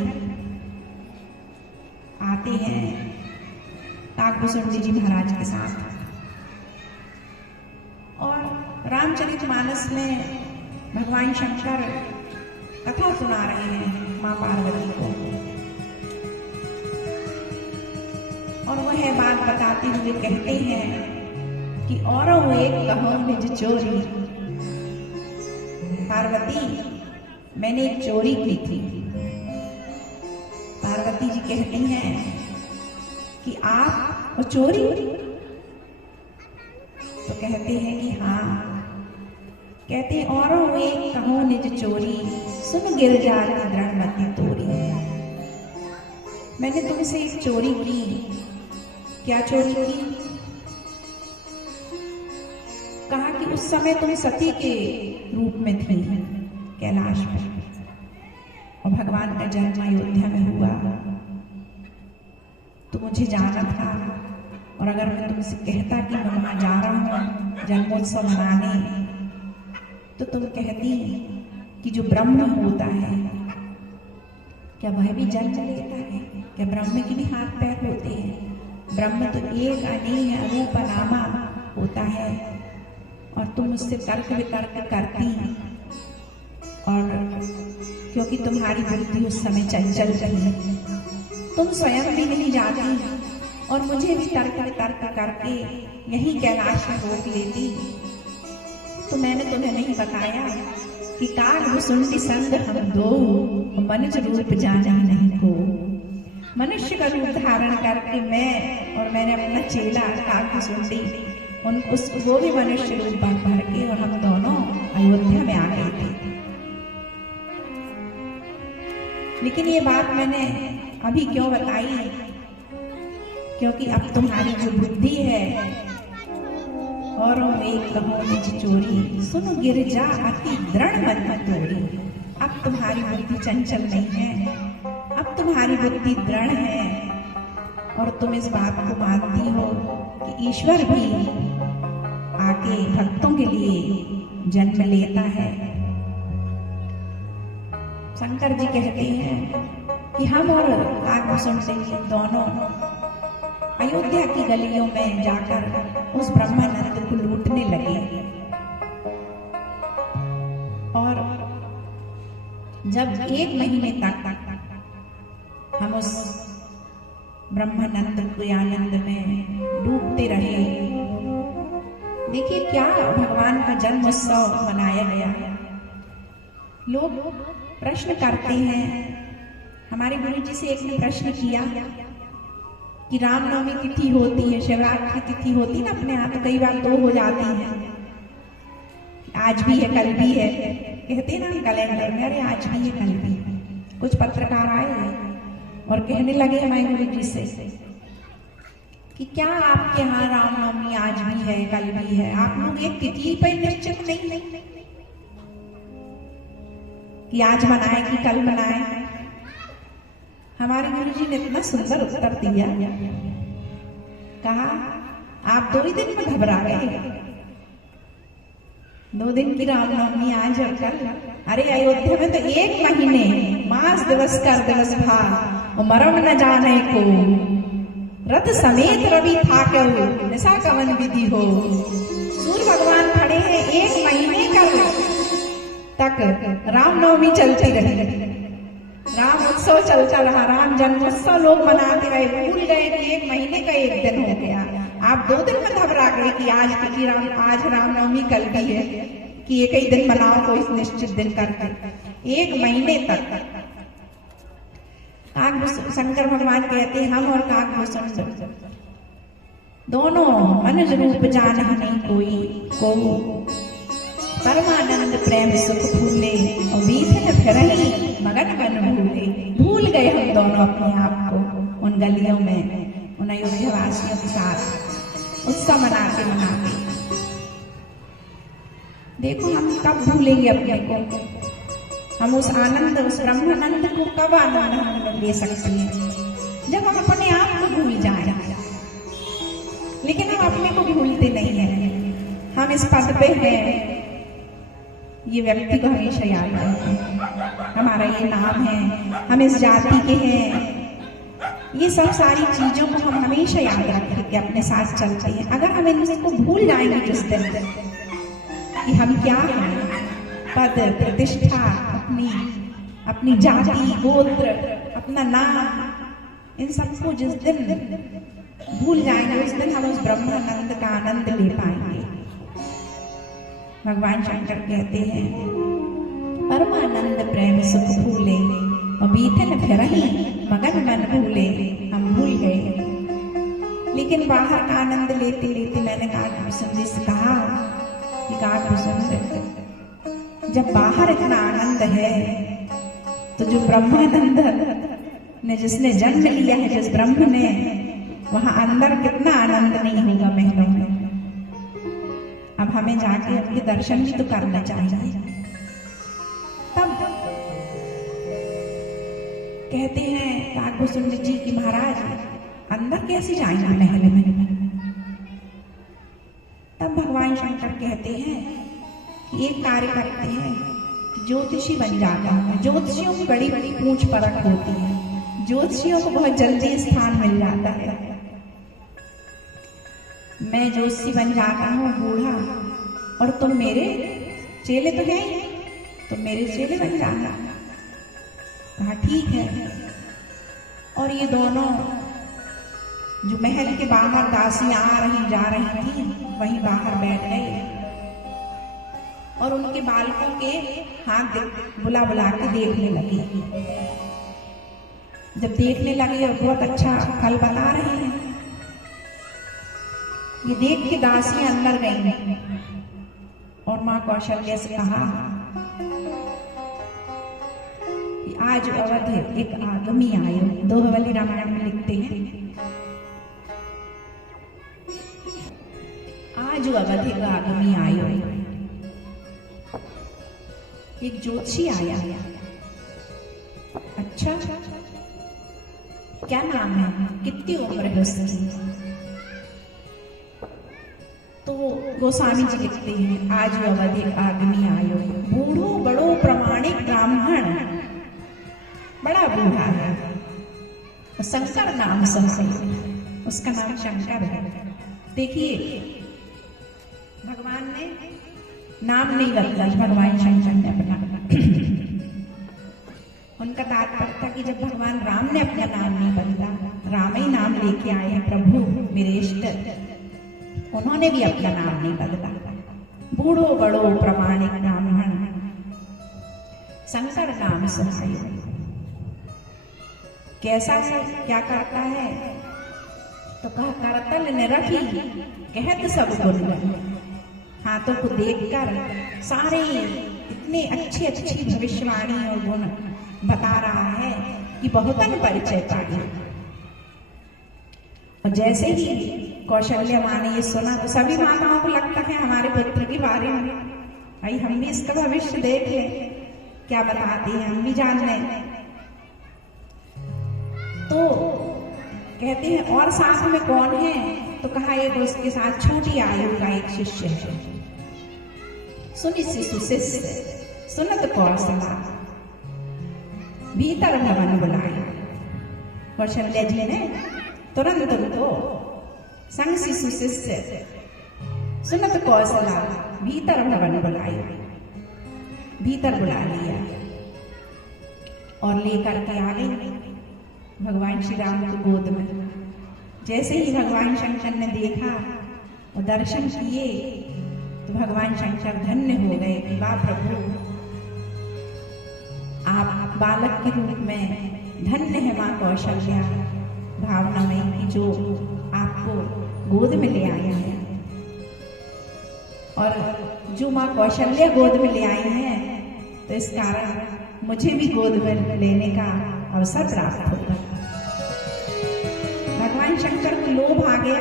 आते हैं काकभूषुंडी जी महाराज के साथ। और रामचरितमानस में भगवान शंकर कथा सुना रहे हैं मां पार्वती को और वह बात बताते हुए कहते हैं कि और एक कहो निज चोरी। पार्वती मैंने एक चोरी की थी। पार्वती जी कहती हैं कि आप वो चोरी? तो कहते हैं कि हाँ। कहते हैं और एक कहो निज चोरी, सुन गिर जाती दृढ़मति तोरी। मैंने तुमसे एक चोरी की। क्या चोरी की? उस समय तुम सती के रूप में थी कैलाश में, और भगवान का जन्म अयोध्या में हुआ। तो मुझे जाना था, और अगर मैं तुमसे कहता कि मैं वहां जा रहा हूं जन्मोत्सव मनाने, तो तुम कहती कि जो ब्रह्म होता है क्या वह भी जन्म लेता है? क्या ब्रह्म के भी हाथ पैर होते हैं? ब्रह्म तो एक अनेक अरूप नामा होता है। और तुम उससे तर्क वितर्क करती, और क्योंकि तुम्हारी बुद्धि उस समय चंचल रही, तुम स्वयं भी नहीं जाती और मुझे भी तर्क वितर्क करके यही कैलाश में रोक लेती। तो मैंने तुम्हें नहीं बताया कि काग भुसुंडी संग हम दो, मनुष्य रूप जाने नहीं को। मनुष्य का रूप धारण करके मैं और मैंने अपना चेला काग भुसुंडी वो भी मनुष्य रूप भर के, और हम दोनों अयोध्या में आ गए थे। लेकिन ये बात मैंने अभी क्यों बताई? क्योंकि अब तुम्हारी जो बुद्धि है, और एक कहो निज चोरी, सुनो गिरजा अति दृढ़ मत तोड़ी। अब तुम्हारी बुद्धि चंचल नहीं है, अब तुम्हारी बुद्धि दृढ़ है, और तुम इस बात को मानती हो कि ईश्वर भी आके भक्तों के लिए जन्म लेता है। शंकर जी कहते हैं कि हम और कागभूषण सिंह दोनों अयोध्या की गलियों में जाकर उस ब्रह्मानंद को लूटने लगे, और जब 1 महीने तक हम उस ब्रह्मानंद के आनंद में डूबते रहे। देखिए क्या भगवान का जन्म उत्सव मनाया गया। लोग प्रश्न करते हैं, हमारे गुरु जी से एक ने प्रश्न किया कि रामनवमी तिथि होती है, शिवरात्रि तिथि होती ना अपने यहाँ, तो कई बार 2 हो जाती है, आज भी है कल भी है, कहते ना कैलेंडर में, अरे आज भी है कल भी है। कुछ पत्रकार आए और कहने लगे हमारे गुरु जी से कि क्या आपके यहाँ रामनवमी आज भी है कल भी है, आप लोग एक तिथि पर निश्चित नहीं कि आज मनाए कि कल मनाए? हमारे गुरु जी ने इतना सुंदर उत्तर दिया, कहा आप 2 ही दिन में घबरा गए, 2 दिन की रामनवमी आज और कल? अरे अयोध्या में तो 1 महीने मास दिवस कर दिवस भार, मरम न जाने को रथ समेत रवि था क्यों निशा कवन विधि हो। सूर्य भगवान खड़े हैं 1 महीने तक रामनवमी चलती रही, राम उत्सव चलता रहा, राम जन्मोत्सव लोग मनाते रहे, भूल गए कि 1 महीने का 1 दिन हो गया। आप 2 दिन में घबरा गए कि आज रामनवमी कल भी है, कि एक ही दिन मनाओ कोई निश्चित दिन करके। 1 महीने तक शंकर भगवान कहते हैं हम और कागभूषण दोनों मनुज रूप जान नहीं कोई को, परमानंद प्रेम सुख भूले और बीते फिर मगन मन भूले। भूल गए हम दोनों अपने आप को उन गलियों में, उन अयोध्या वासियों के साथ उत्सव मनाते। देखो हम कब भूलेंगे अपने को? हम उस आनंद, उस ब्रह्मानंद को कब आनंद हम ले सकते हैं? जब हम अपने आप को भूल जाए। लेकिन हम अपने को भूलते नहीं हैं। हम इस पद पे हैं, ये व्यक्ति को हमेशा याद रखते हैं, हमारा ये नाम है, हम इस जाति के हैं। ये सब सारी चीजों को हम हमेशा याद रखें कि अपने साथ चलते हैं। अगर हम इनको भूल जाएंगे जिस दिन कि हम क्या हैं, पद प्रतिष्ठा, अपनी जाति गोत्र, अपना नाम, इन सबको जिस दिन भूल जाएंगे उस दिन हम उस ब्रह्मानंद का आनंद ले पाएंगे। भगवान शंकर कहते हैं परमानंद प्रेम सुख भूले और बीते न फिर ही मगन मन भूले। हम भूल गए, लेकिन बाहर का आनंद लेते लेते मैंने कागभूषण से कहा कि कागभूषण जब बाहर इतना आनंद है तो जो ब्रह्मानंद ने जिसने जन्म लिया है, जिस ब्रह्म ने, वहां अंदर कितना आनंद नहीं होगा महलों में। अब हमें जाके उनके दर्शन भी तो करना चाहिए। तब कहते हैं काकभूषुंड जी कि महाराज अंदर कैसे जाएंगे महल में। तब भगवान शंकर कहते हैं कि एक कार्य करते हैं कि ज्योतिषी बन जाता है। ज्योतिषियों की बड़ी बड़ी पूछ परख होती है, ज्योतिषियों को बहुत जल्दी स्थान मिल जाता है। मैं ज्योतिषी बन जाता हूँ बूढ़ा, और तुम मेरे चेले तो हैं ही, तुम मेरे चेले बन जाना। कहा ठीक है। और ये दोनों जो महल के बाहर दासियां आ रही जा रही थी वहीं बाहर बैठ गए और उनके बालकों के हाथ बुला बुला के देखने लगे। जब देखने लगे और बहुत अच्छा फल बता रहे हैं, ये देख के दासियां अंदर गई और माँ कौशल्या से कहा कि आज अवध एक आगमी आयो। दोहवली रामायण में लिखते हैं आज अवध एक आगमी आयो। एक ज्योतिषी आया। अच्छा, क्या नाम है, कितनी उम्र है उसकी? तो गोस्वामी जी लिखते हैं आज अवध एक आगमी आयो, बूढ़ो बड़ो प्रमाणिक ब्राह्मण, बड़ा बूढ़ा है, शंकर नाम से, उसका नाम शंकर है। देखिए भगवान ने नाम नहीं बदला, भगवान शंकर ने अपना उनका तात्पर्य था कि जब भगवान राम ने अपना नाम नहीं बदला, राम ही नाम लेके आए हैं प्रभु मेरे इष्ट, उन्होंने भी अपना नाम नहीं बदला। बूढ़ो बड़ो प्रमाणिक ब्राह्मण, शंकर नाम सुहायो। कैसा है, क्या करता है? तो कहा करतल निरखी कहत सब गुण। हाथों को देखकर सारे इतने अच्छी अच्छी भविष्यवाणी और गुण बता रहा है कि बहुतन परिचय पाई। और जैसे ही कौशल्या माँ ने ये सुना तो सभी माताओं को लगता है हमारे पुत्र के बारे में, भाई हम भी इसका भविष्य देख लें, क्या बताते हैं, हम भी जान लें। तो कहते हैं और साथ में कौन है? तो कहा एक उसके साथ छोटी आयु का एक शिष्य है। सुनि शिशु शिष्य सुनत कौशला, भीतर भवन बुलाया। कौशल्या जी ने तुरंत उनको संग शिशु शिष्य सुनत कौशला भीतर भवन बुलाया, भीतर बुला लिया और लेकर के आ गई भगवान श्री राम को गोद में। जैसे ही भगवान शंकर ने देखा और दर्शन किए तो भगवान शंकर धन्य हो गए कि वाह प्रभु, आप बालक के रूप में धन्य है माँ कौशल्या भावनामयी की जो आपको गोद में ले आए हैं। और जो माँ कौशल्या गोद में ले आए हैं तो इस कारण मुझे भी गोद में लेने का अवसर प्राप्त होगा। भगवान शंकर को लोभ आ गया,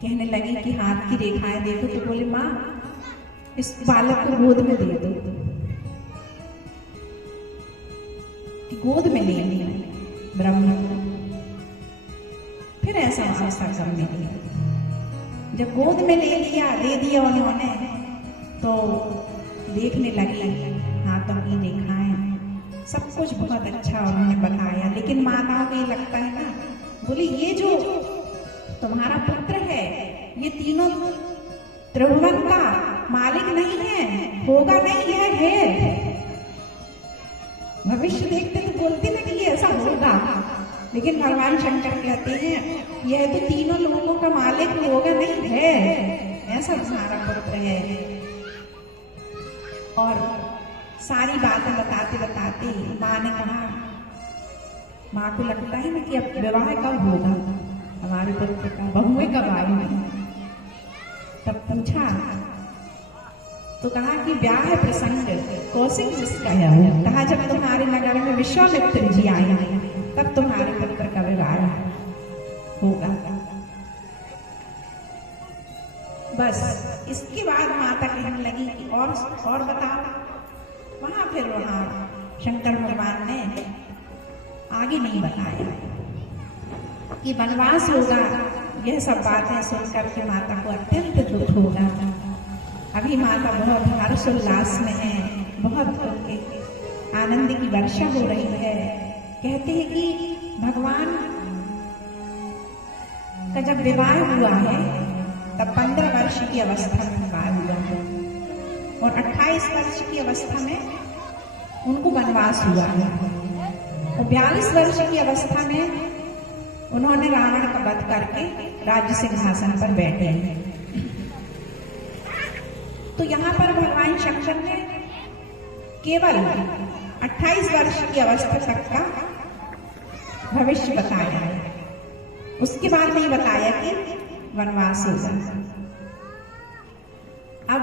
कहने लगी कि हाथ की रेखाएं देखो। तो बोले माँ इस बालक को गोद में दे दो, कि गोद में ले लिया ब्रह्म को। फिर ऐसा अवसर करने दिया। जब गोद में ले लिया, दे दिया उन्होंने, तो देखने लगी हाथों की रेखाएं, सब कुछ बहुत अच्छा उन्होंने बताया। लेकिन माताओं को ये लगता है ना, बोली ये जो तुम्हारा पुत्र है ये तीनों त्रिभुवन का मालिक नहीं है, होगा नहीं, है। भविष्य देखते तो बोलते ना कि ये ऐसा होगा, लेकिन भगवान शंकर कहते हैं यह तो तीनों लोगों का मालिक होगा नहीं, है, ऐसा तुम्हारा पुत्र है। और सारी बातें बताते बताते माँ ने कहा, माँ को लगता है ना कि अब विवाह कब होगा हमारे पुत्र का, बहुएं कब आएंगी। तब पूछा तो कहा कि ब्याह प्रसंग कौशिक जिसका है, कहा जब तुम्हारे नगर में विश्वामित्र जी आएंगे तब तुम्हारे पुत्र का विवाह होगा। बस इसके बाद माता कहने लगी कि और बताओ। वहां शंकर भगवान ने आगे नहीं बताया कि वनवास होगा। यह सब बातें सुनकर के माता को अत्यंत दुख होगा। अभी माता बहुत हर्षोल्लास में है, बहुत आनंद की वर्षा हो रही है। कहते हैं कि भगवान का जब विवाह हुआ है तब 15 वर्ष की अवस्था में विवाह हुआ है और 28 वर्ष की अवस्था में उनको वनवास हुआ है और 42 वर्ष की अवस्था में उन्होंने रावण का वध करके राज्य सिंहासन पर बैठे हैं। तो यहाँ पर भगवान शंकर ने केवल 28 वर्ष की अवस्था तक का भविष्य बताया है, उसके बाद नहीं बताया कि वनवास होगा। अब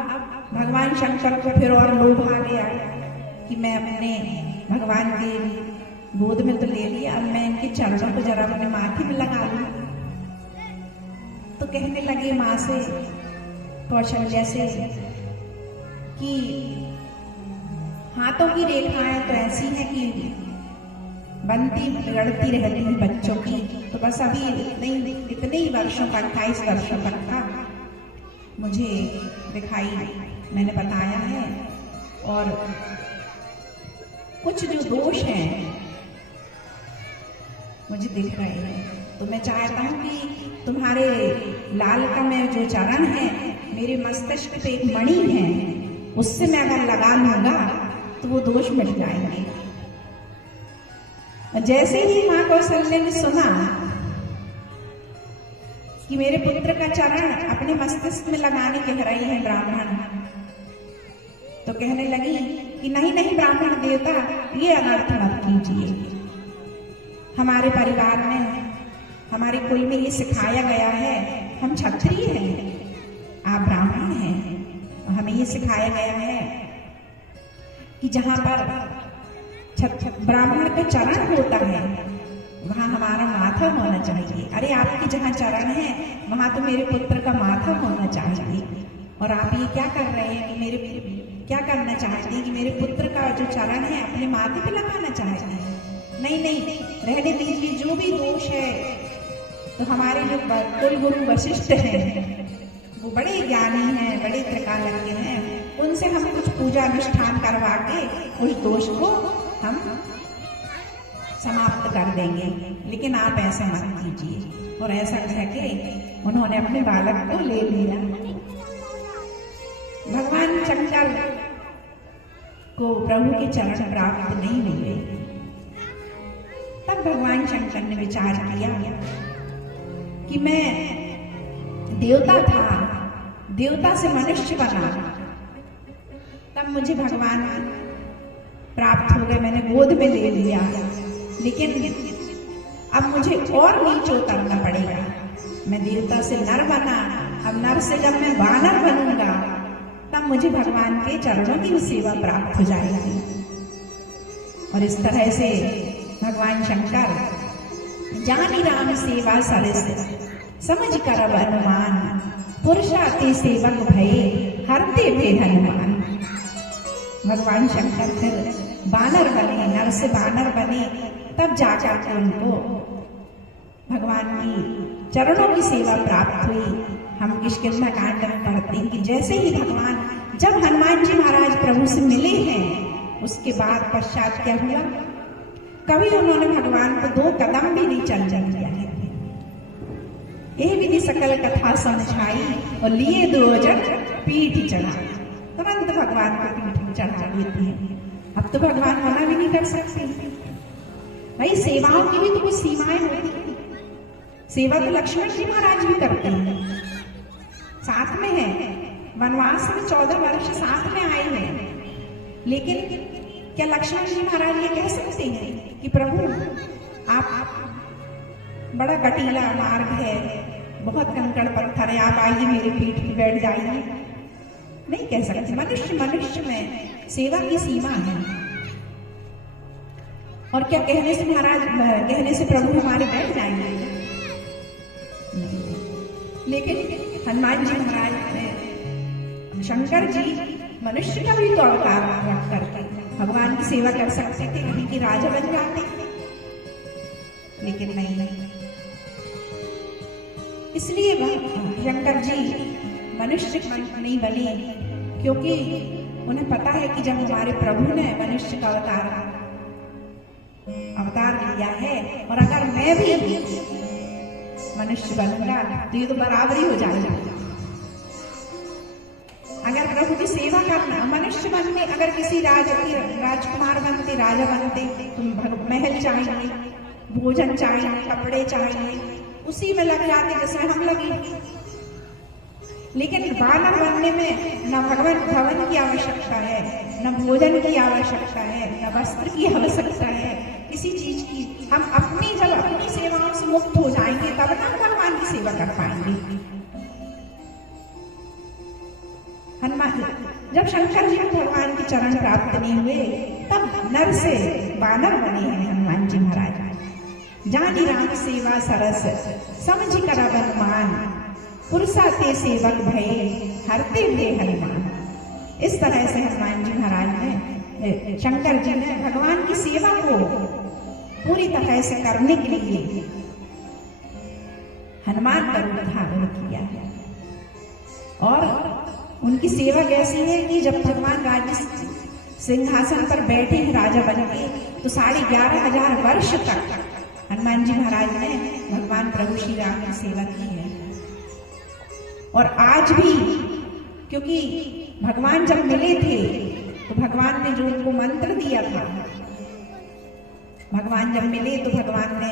भगवान शंकर को फिर और लोभ आ गया कि मैं अपने भगवान के गोद में तो ले लिया, अब मैं इनके चरणों को जरा अपने माथे में लगा लूं। तो कहने लगे माँ से, कौशल्या से, कि हाथों की रेखाएं तो ऐसी हैं कि बनती बिगड़ती रहती है बच्चों की। तो बस अभी इतने ही वर्षों का 28 वर्षों तक का मुझे दिखाई मैंने बताया है और कुछ जो दोष हैं मुझे दिख रहे हैं। तो मैं चाहता हूं कि तुम्हारे लाल का में जो चरण है, मेरे मस्तिष्क पे एक मणि है, उससे मैं अगर लगा लूंगा तो वो दोष मिट जाएंगे। जैसे ही माँ कौशल्या ने सुना कि मेरे पुत्र का चरण अपने मस्तिष्क में लगाने कह रही है ब्राह्मण, तो कहने लगी कि नहीं नहीं ब्राह्मण देवता, ये अनर्थ मत कीजिए। हमारे परिवार में, हमारे कुल में ये सिखाया गया है, हम क्षत्रिय हैं, आप ब्राह्मण हैं, और हमें ये सिखाया गया है कि जहां पर ब्राह्मण का चरण होता है वहां हमारा माथा होना चाहिए। अरे आपके जहां चरण है वहां तो मेरे पुत्र का माथा होना चाहिए, और आप ये क्या कर रहे हैं कि क्या करना चाहते हैं कि मेरे पुत्र का जो चरण है अपने माथे पे लगाना चाहते हैं। नहीं नहीं, रहने दीजिए। जो भी दोष है, तो हमारे जो कुल गुरु वशिष्ठ हैं वो बड़े ज्ञानी हैं, बड़े त्रिकालज्ञ हैं, उनसे हम कुछ पूजा अनुष्ठान करवा के उस दोष को हम समाप्त कर देंगे, लेकिन आप ऐसा मत कीजिए। और ऐसा कह के उन्होंने अपने बालक को ले लिया। भगवान शंकर को प्रभु के चरण प्राप्त नहीं मिले। तब भगवान शंकर ने विचार किया कि मैं देवता था, देवता से मनुष्य बना, तब मुझे भगवान प्राप्त हो गए, मैंने गोद में ले लिया। लेकिन अब मुझे और नीचे उतरना पड़ेगा। मैं देवता से नर बना, अब नर से जब मैं वानर बनूंगा तब मुझे भगवान के चरणों की सेवा प्राप्त हो जाएगी। और इस तरह से भगवान शंकर जानी राम सेवा सरस समझ कर अब अनुमान, पुरुषार्थी सेवक भये हरते भे हनुमान। भगवान शंकर फिर बानर बने, नर से बानर बने, तब जाकर के उनको भगवान की चरणों की सेवा प्राप्त हुई। हम किष्किंधा कांड में पढ़ते हैं कि जैसे ही भगवान, जब हनुमान जी महाराज प्रभु से मिले हैं, उसके बाद पश्चात क्या हुआ, कभी उन्होंने भगवान को 2 कदम भी नहीं चल दिया है। यह विधि सकल कथा समझाई और लिए 2 जन पीठ चढ़ा, तुरंत भगवान को पीठ चढ़ा देते हैं। अब तो भगवान मना भी नहीं कर सकते भाई, सेवाओं की भी तो कुछ सीमाएं होती हैं। सेवा तो लक्ष्मण जी महाराज भी करते हैं, साथ में है, वनवास में 14 वर्ष साथ में आए हैं। लेकिन क्या लक्ष्मण जी महाराज ये कह सकते हैं कि प्रभु आप बड़ा कटीला मार्ग है, बहुत कंकड़ पत्थर है, आप आइए मेरी पीठ पे बैठ जाइए? नहीं कह सकते। मनुष्य में सेवा की सीमा है। और क्या कहने से महाराज, कहने से प्रभु हमारे बैठ जाएंगे? लेकिन हनुमान जी महाराज ने, शंकर जी मनुष्य का भी तो अवतार रख करके भगवान की सेवा कर सकते थे, कहीं की राजा बन जाते, लेकिन नहीं। इसलिए शंकर जी मनुष्य नहीं बने, क्योंकि उन्हें पता है कि जब हमारे प्रभु ने मनुष्य का अवतार लिया है, और अगर मैं भी मनुष्य बनूंगा तो ये तो बराबरी हो जाएगी। अगर प्रभु की सेवा करना, मनुष्य बनने, अगर किसी राजकुमार बनते, राजा बनते, तो महल चाहिए, भोजन चाहिए, कपड़े चाहिए, उसी में लग जाते जिसमें हम लगे। लेकिन वानर बनने में न भवन की आवश्यकता है, न भोजन की आवश्यकता है, न वस्त्र की आवश्यकता है, किसी चीज की। हम जब अपनी सेवाओं से मुक्त हो जाएंगे तब ना भगवान की सेवा कर पाएंगे। हनुमान जब शंकर जी को भगवान के चरण प्राप्त नहीं हुए, तब नर से वानर बने हैं हनुमान जी महाराज। जानी राम सेवा सरस समझ कर अनुमान, पुरुषा ते सेवक भये हरते हुए हनुमान। इस तरह से हनुमान जी महाराज ने, शंकर जी ने भगवान की सेवा को पूरी तरह से करने के लिए हनुमान का रूप धारण किया है। और उनकी सेवा कैसी है कि जब भगवान राज्य सिंहासन पर बैठे हैं राजा बन के, तो 11,500 वर्ष तक हनुमान जी महाराज ने भगवान प्रभु श्री राम की सेवा की है। और आज भी, क्योंकि भगवान जब मिले थे तो भगवान ने जो उनको मंत्र दिया था, भगवान जब मिले तो भगवान ने,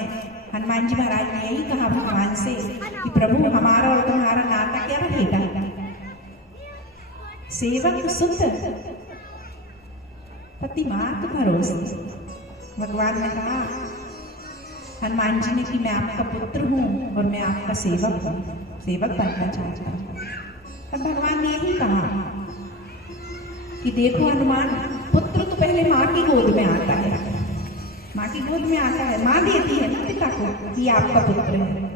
हनुमान जी महाराज ने यही कहा भगवान से कि प्रभु हमारा और तुम्हारा नाता क्या रहेगा? सेवक सुत पति मात भरोसे। भगवान ने कहा हनुमान जी ने कि मैं आपका पुत्र हूं और मैं आपका सेवक बनना चाहता हूं। तब भगवान ने यही कहा कि देखो हनुमान, पुत्र तो पहले माँ की गोद में आता है, माँ की गोद में आता है, माँ देती है ना पिता को कि आपका पुत्र है।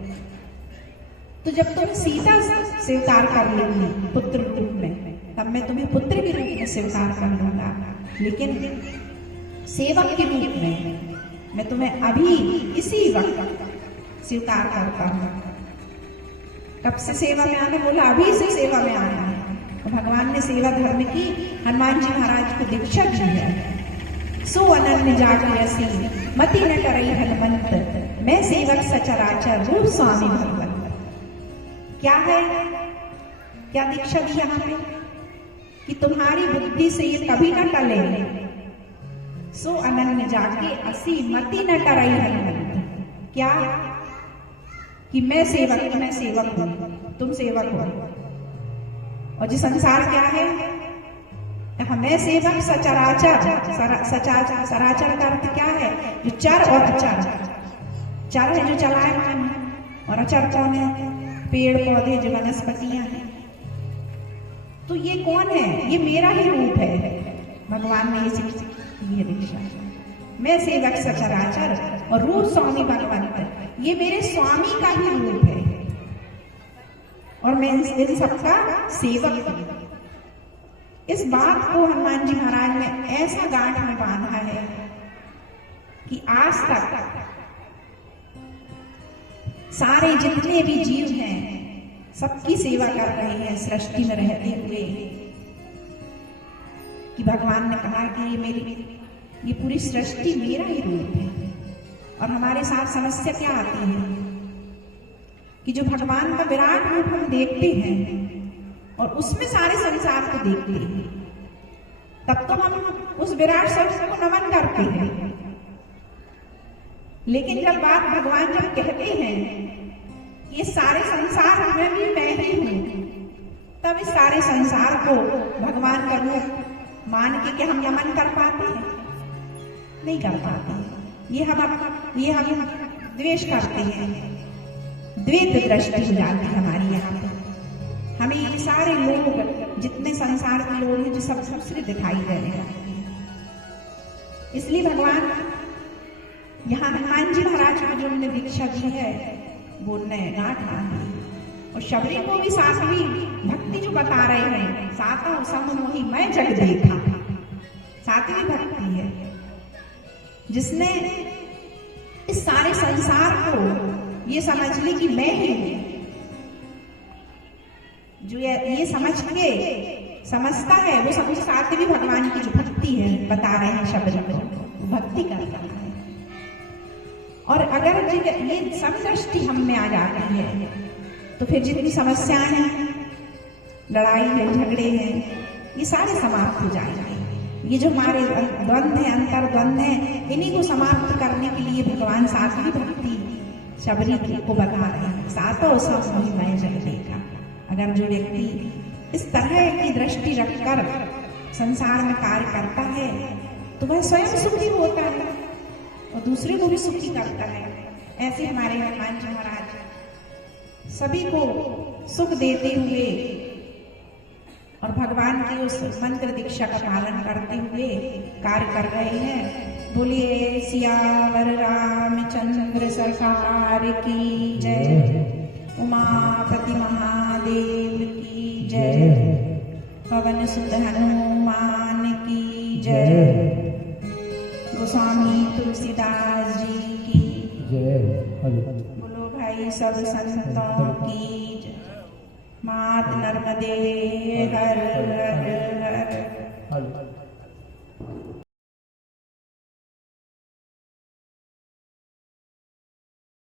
तो जब तुम सीता स्वीकार कर लेंगे पुत्र रूप में, तब मैं तुम्हें पुत्र के रूप में स्वीकार कर लूंगा, लेकिन सेवक के रूप में मैं तुम्हें अभी इसी वक्त स्वीकार करता हूं। कब से सेवा में आने बोला? अभी से सेवा में आना है। तो भगवान ने सेवा धर्म की, हनुमान जी महाराज को दीक्षा दी है। सो अनन्य जाकर ऐसी मति न करई हनुमंत, मैं सेवक सचराचर रूप स्वामी भगवंत। क्या है, क्या दीक्षा दी यहाँ पे कि तुम्हारी बुद्धि से ये कभी न टले। सो अनन्य जाके असी मति न करई हनुमंत। क्या कि मैं सेवक हूं, तुम सेवक हो। और जो संसार क्या है, मैं सेवक सचराचर। सराचर का अर्थ क्या है? जो चर और अचर। चर है जो चलायमान है, और अचर कौन है? पेड़ पौधे, जो वनस्पतियां हैं। तो ये कौन है? ये मेरा ही रूप है। भगवान ने ये दीक्षा, मैं सेवक सचराचर और रूप स्वामी भगवंत, ये मेरे स्वामी का ही रूप है, और मैं इन सबका सेवक हूं। इस बात को हनुमान जी महाराज ने ऐसा गांठ में बांधा है कि आज तक सारे जितने भी जीव हैं सबकी सेवा कर रहे हैं सृष्टि में रहते हुए। कि भगवान ने कहा कि ये पूरी सृष्टि मेरा ही रूप है। और हमारे साथ समस्या क्या आती है कि जो भगवान का विराट रूप हम देखते हैं और उसमें सारे संसार को देखते हैं, तब तो हम उस विराट शब्द को नमन करते हैं। लेकिन जब बात भगवान जब कहते हैं ये सारे संसार में भी मैं ही हूं, तब इस सारे संसार को भगवान का रूप मान के क्या हम नमन कर पाते हैं? नहीं कर पाते। ये हम द्वेष करते हैं, द्वैत दृष्टि हो जाती है हमारी यहाँ पे। हमें ये सारे लोग, जितने संसार के लोग हैं, जो सब दूसरे दिखाई देने लगते हैं। इसलिए भगवान यहाँ हनुमान जी महाराज को जो उन्होंने दीक्षा दी है, वो उन्हें गांठ बांधी और शबरी को भी सातवीं भक्ति जो बता रहे हैं, सातों सम मोहि मैं जग देखा, सातवीं भक्ति है जिसने इस सारे संसार को ये समझ ली कि मैं ही हूं। जो ये समझ के समझता है वो सब सातवीं भगवान की जो भक्ति है बता रहे हैं शबरी को, भक्ति करता है। और अगर ये सब दृष्टि हम में आ जाती है तो फिर जितनी समस्याएं हैं, लड़ाई है, झगड़े हैं, ये सारे समाप्त हो जाएंगे। ये जो हमारे द्वंद्व है, अंतर द्वंद्व है, इन्हीं को समाप्त करने के लिए भगवान सातवीं भक्ति शबरी को बता रहे हैं। सातों सम मोहि मैं जग देखा। अगर जो व्यक्ति इस तरह की दृष्टि रखकर संसार में कार्य करता है तो वह स्वयं सुखी होता है और दूसरे को भी सुखी करता है। ऐसे हमारे हनुमान जी महाराज सभी को सुख देते हुए और भगवान की उस मंत्र दीक्षा का पालन करते हुए कार्य कर रहे हैं। बोलिए सियावर रामचंद्र सरकार की जय, उमापति महादेव की जय, पवन सुत हनुमान की जय, गोस्वामी तुलसीदास जी की जय। बोलो भाई सब संतों की जय। मात नर्मदे